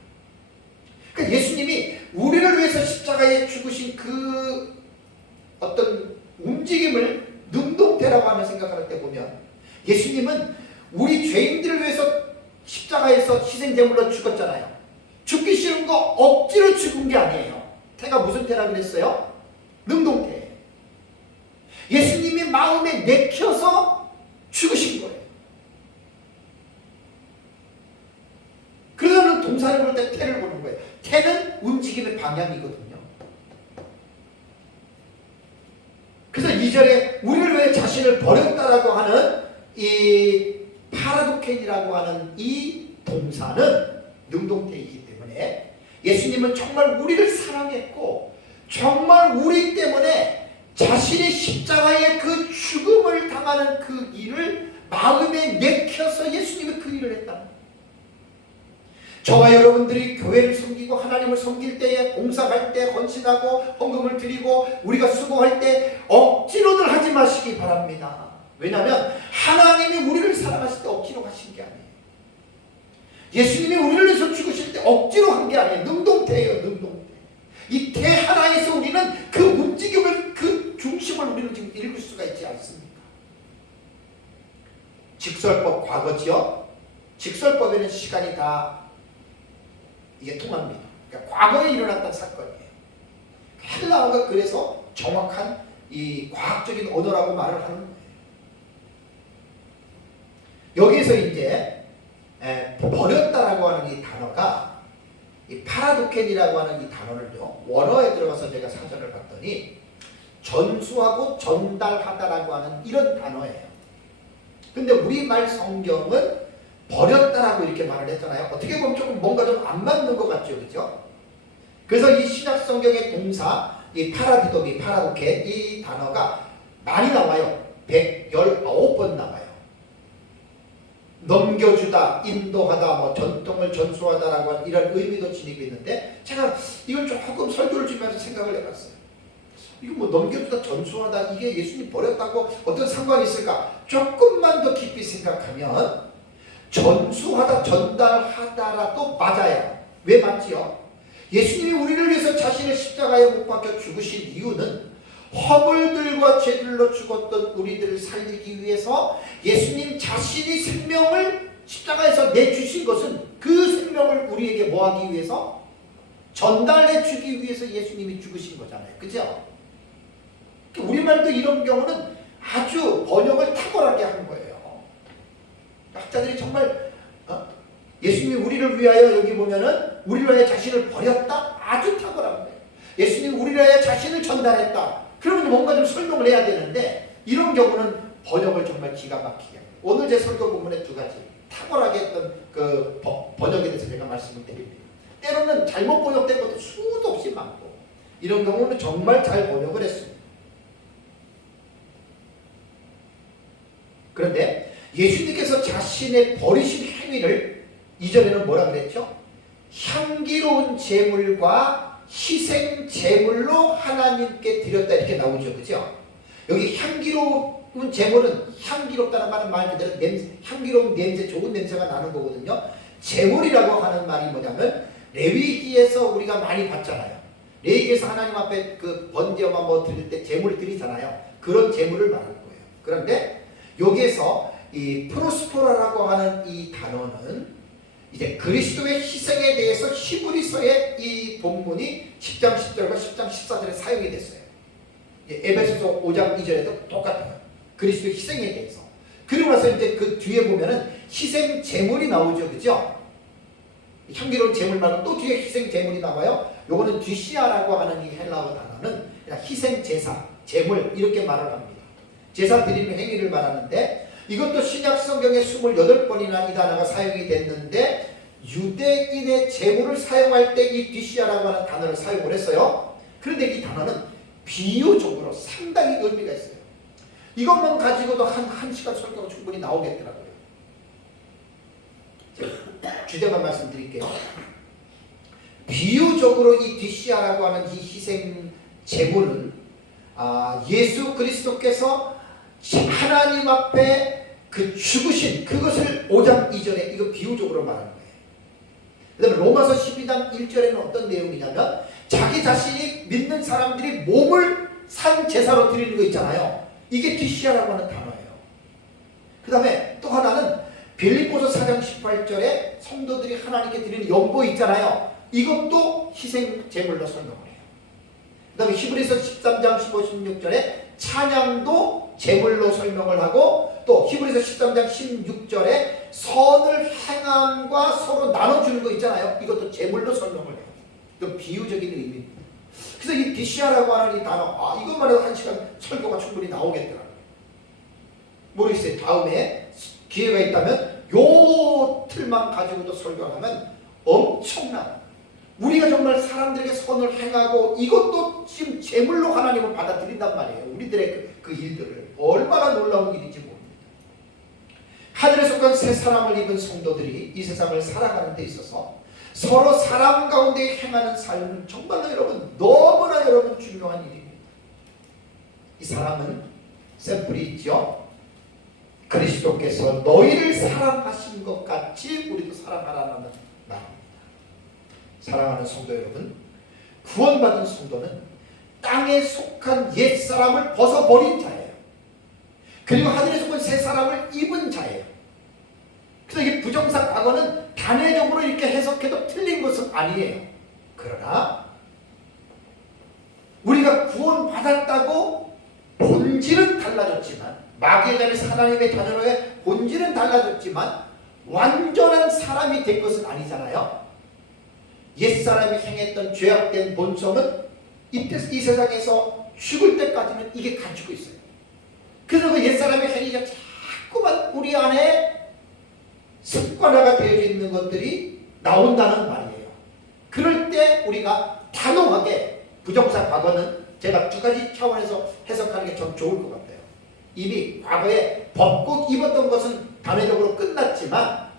그러니까 예수님이 우리를 위해서 십자가에 죽으신 그 어떤 움직임을 능동태라고 하는 생각할 때 보면, 예수님은 우리 죄인들을 위해서 십자가에서 희생제물로 죽었잖아요. 죽기 싫은 거 억지로 죽은 게 아니에요. 태가 무슨 태라 그랬어요? 능동태. 예수님이 마음에 내켜서 죽으신 거예요. 그러면 동사를 볼 때 태를 보는 거예요. 태는 움직임의 방향이거든요. 그래서 2절에 우리를 위해 자신을 버렸다라고 하는 이 파라도켄이라고 하는 이 동사는 능동태이기 때문에 예수님은 정말 우리를 사랑했고, 정말 우리 때문에 자신이 십자가의 그 죽음을 당하는 그 일을 마음에 내켜서 예수님이 그 일을 했다는 거예요. 저와 여러분들이 교회를 섬기고 하나님을 섬길 때에, 봉사할 때, 헌신하고 헌금을 드리고 우리가 수고할 때 억지로는 하지 마시기 바랍니다. 왜냐하면 하나님이 우리를 사랑하실 때 억지로 하신 게 아니에요. 예수님이 우리를 위해서 죽으실 때 억지로 한 게 아니에요. 능동태예요. 능동태. 이 태 하나에서 우리는 그 움직임을, 그 중심을 우리는 지금 읽을 수가 있지 않습니까? 직설법 과거지요. 직설법에는 시간이 다 이게 통합니다. 그러니까 과거에 일어났던 사건이에요. 헬라어가 그래서 정확한 이 과학적인 언어라고 말을 하는 거예요. 여기서 이제 버렸다라고 하는 이 단어가, 이 파라도켄이라고 하는 이 단어를요, 원어에 들어가서 제가 사전을 봤더니 전수하고 전달하다라고 하는 이런 단어예요. 근데 우리말 성경은 버렸다라고 이렇게 말을 했잖아요. 어떻게 보면 조금 뭔가 좀 안 맞는 것 같죠, 그죠? 그래서 이 신약 성경의 동사, 이 파라디도미, 파라도켄, 이 단어가 많이 나와요. 119번 나와요. 넘겨주다, 인도하다, 뭐 전통을 전수하다라고 하는 이런 의미도 지니고 있는데, 제가 이걸 조금 설교를 주면서 생각을 해봤어요. 이거 뭐 넘겨주다, 전수하다, 이게 예수님 버렸다고 어떤 상관이 있을까? 조금만 더 깊이 생각하면 전수하다, 전달하다라도 맞아요. 왜 맞지요? 예수님이 우리를 위해서 자신의 십자가에 못 박혀 죽으신 이유는 허물들과 죄들로 죽었던 우리들을 살리기 위해서 예수님 자신이 생명을 십자가에서 내주신 것은 그 생명을 우리에게 뭐하기 위해서? 전달해 주기 위해서 예수님이 죽으신 거잖아요. 그죠? 우리말도 이런 경우는 아주 번역을 탁월하게 한 거예요. 학자들이 정말 예수님이 우리를 위하여, 여기 보면은 우리를 위하여 자신을 버렸다? 아주 탁월한 거예요. 예수님 우리를 자신을 전달했다. 그러면 뭔가 좀 설명을 해야 되는데 이런 경우는 번역을 정말 기가 막히게 합니다. 오늘 제 설교 본문의 두 가지 탁월하게 했던 그 번역에 대해서 제가 말씀을 드립니다. 때로는 잘못 번역된 것도 수도 없이 많고 이런 경우는 정말 잘 번역을 했습니다. 그런데 예수님께서 자신의 버리신 행위를 이전에는 뭐라 그랬죠? 향기로운 제물과 희생 제물로 하나님께 드렸다 이렇게 나오죠. 그죠? 여기 향기로운 제물은 향기롭다는 말은 말 그대로 냄새, 향기로운 냄새, 좋은 냄새가 나는 거거든요. 제물이라고 하는 말이 뭐냐면 레위기에서 우리가 많이 봤잖아요. 레위기에서 하나님 앞에 그 번제와 뭐 드릴 때 제물 드리잖아요. 그런 제물을 말하는 거예요. 그런데 여기에서 이 프로스포라라고 하는 이 단어는 이제 그리스도의 희생에 대해서 히브리서의 이 본문이 10장 10절과 10장 14절에 사용이 됐어요. 에베소서 5장 2절에도 똑같아요. 그리스도의 희생에 대해서. 그리고 나서 이제 그 뒤에 보면은 희생 제물이 나오죠. 그죠? 향기로운 제물 말고 또 뒤에 희생 제물이 나와요. 요거는 뒤시아라고 하는 이 헬라어 단어는 그냥 희생 제사, 제물 이렇게 말을 합니다. 제사 드리는 행위를 말하는데 이것도 신약 성경에 28번이나 이 단어가 사용이 됐는데 유대인의 제물을 사용할 때 이 뒤시아라고 하는 단어를 사용을 했어요. 그런데 이 단어는 비유적으로 상당히 의미가 있어요. 이것만 가지고도 한 시간 설교가 충분히 나오겠더라고요. 주제만 말씀드릴게요. 비유적으로 이 뒤시아라고 하는 이 희생 제물은 예수 그리스도께서 하나님 앞에 그 죽으신 그것을 5장 2절에 이거 비유적으로 말하는 거예요. 그 다음에 로마서 12장 1절에는 어떤 내용이냐면 자기 자신이 믿는 사람들이 몸을 산 제사로 드리는 거 있잖아요. 이게 뒤시아라고 하는 단어예요. 그 다음에 또 하나는 빌립보서 4장 18절에 성도들이 하나님께 드리는 연보 있잖아요. 이것도 희생 제물로 설명을 해요. 그 다음에 히브리서 13장 15, 16절에 찬양도 제물로 설명을 하고 또 히브리서 13장 16절에 선을 행함과 서로 나눠주는 거 있잖아요. 이것도 제물로 설명을 해요. 이건 비유적인 의미입니다. 그래서 이 디시아라고 하는 이 단어 이것만 해도 한 시간 설교가 충분히 나오겠더라고요. 모르겠어요. 다음에 기회가 있다면 요 틀만 가지고도 설교를 하면 엄청난 우리가 정말 사람들에게 선을 행하고 이것도 지금 제물로 하나님을 받아들인단 말이에요. 우리들의 그 일들을 얼마나 놀라운 일인지 모릅니다. 하늘에 속한 새 사람을 입은 성도들이 이 세상을 살아가는 데 있어서 서로 사랑 가운데 행하는 삶은 정말로 여러분 너무나 여러분 중요한 일입니다. 이 사람은 샘플이 있죠. 그리스도께서 너희를 사랑하신 것 같이 우리도 사랑하라는 말입니다. 사랑하는 성도 여러분, 구원받은 성도는 땅에 속한 옛사람을 벗어버린 자예요. 그리고 하늘에 속한 새 사람을 입은 자예요. 그래서 이게 부정사 과거는 단회적으로 이렇게 해석해도 틀린 것은 아니에요. 그러나 우리가 구원받았다고 본질은 달라졌지만 마귀의 자리에서 하나님의 자녀로의 본질은 달라졌지만 완전한 사람이 된 것은 아니잖아요. 옛사람이 행했던 죄악된 본성은 이 세상에서 죽을 때까지는 이게 가지고 있어요. 그래서 그 옛사람의 행위가 자꾸만 우리 안에 습관화가 되어져 있는 것들이 나온다는 말이에요. 그럴 때 우리가 단호하게 부정사 과거는 제가 두 가지 차원에서 해석하는 게 좀 좋을 것 같아요. 이미 과거에 벗고 입었던 것은 단회적으로 끝났지만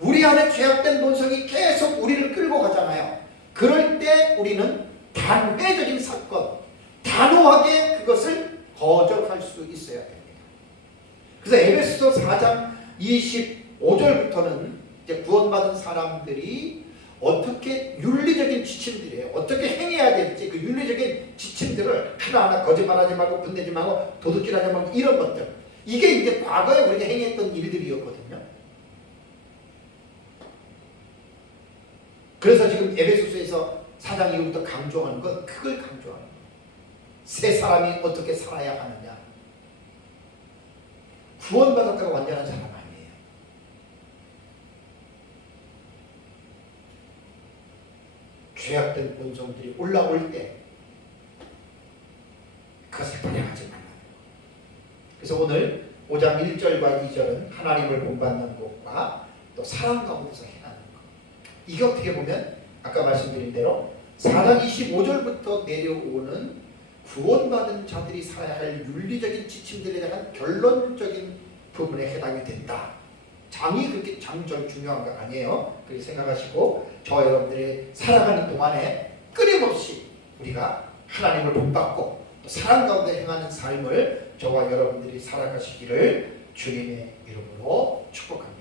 우리 안에 죄악된 본성이 계속 우리를 끌고 가잖아요. 그럴 때 우리는 단회적인 사건, 단호하게 그것을 거절할 수 있어야 됩니다. 그래서 에베소서 4장 25절부터는 이제 구원받은 사람들이 어떻게 윤리적인 지침들이에요. 어떻게 행해야 될지 그 윤리적인 지침들을 하나하나 거짓말하지 말고 분내지 말고 도둑질하지 말고 이런 것들. 이게 이제 과거에 우리가 행했던 일들이었거든요. 그래서 지금 에베소서에서 4장 이후부터 강조하는 건 그걸 강조하는 거예요. 새 사람이 어떻게 살아야 하느냐. 구원받았다고 완전한 사람 아니에요. 죄악된 본성들이 올라올 때 그래서 오늘 5장 1절과 2절은 하나님을 본받는 것과 또 사랑 가운데서 행하는 것. 이게 어떻게 보면 아까 말씀드린 대로 4장 25절부터 내려오는 구원받은 자들이 살아야 할 윤리적인 지침들에 대한 결론적인 부분에 해당이 된다. 장이 그렇게 장절 중요한 거 아니에요. 그렇게 생각하시고 저 여러분들이 살아가는 동안에 끊임없이 우리가 하나님을 본받고 또 사랑 가운데 행하는 삶을 저와 여러분들이 살아가시기를 주님의 이름으로 축복합니다.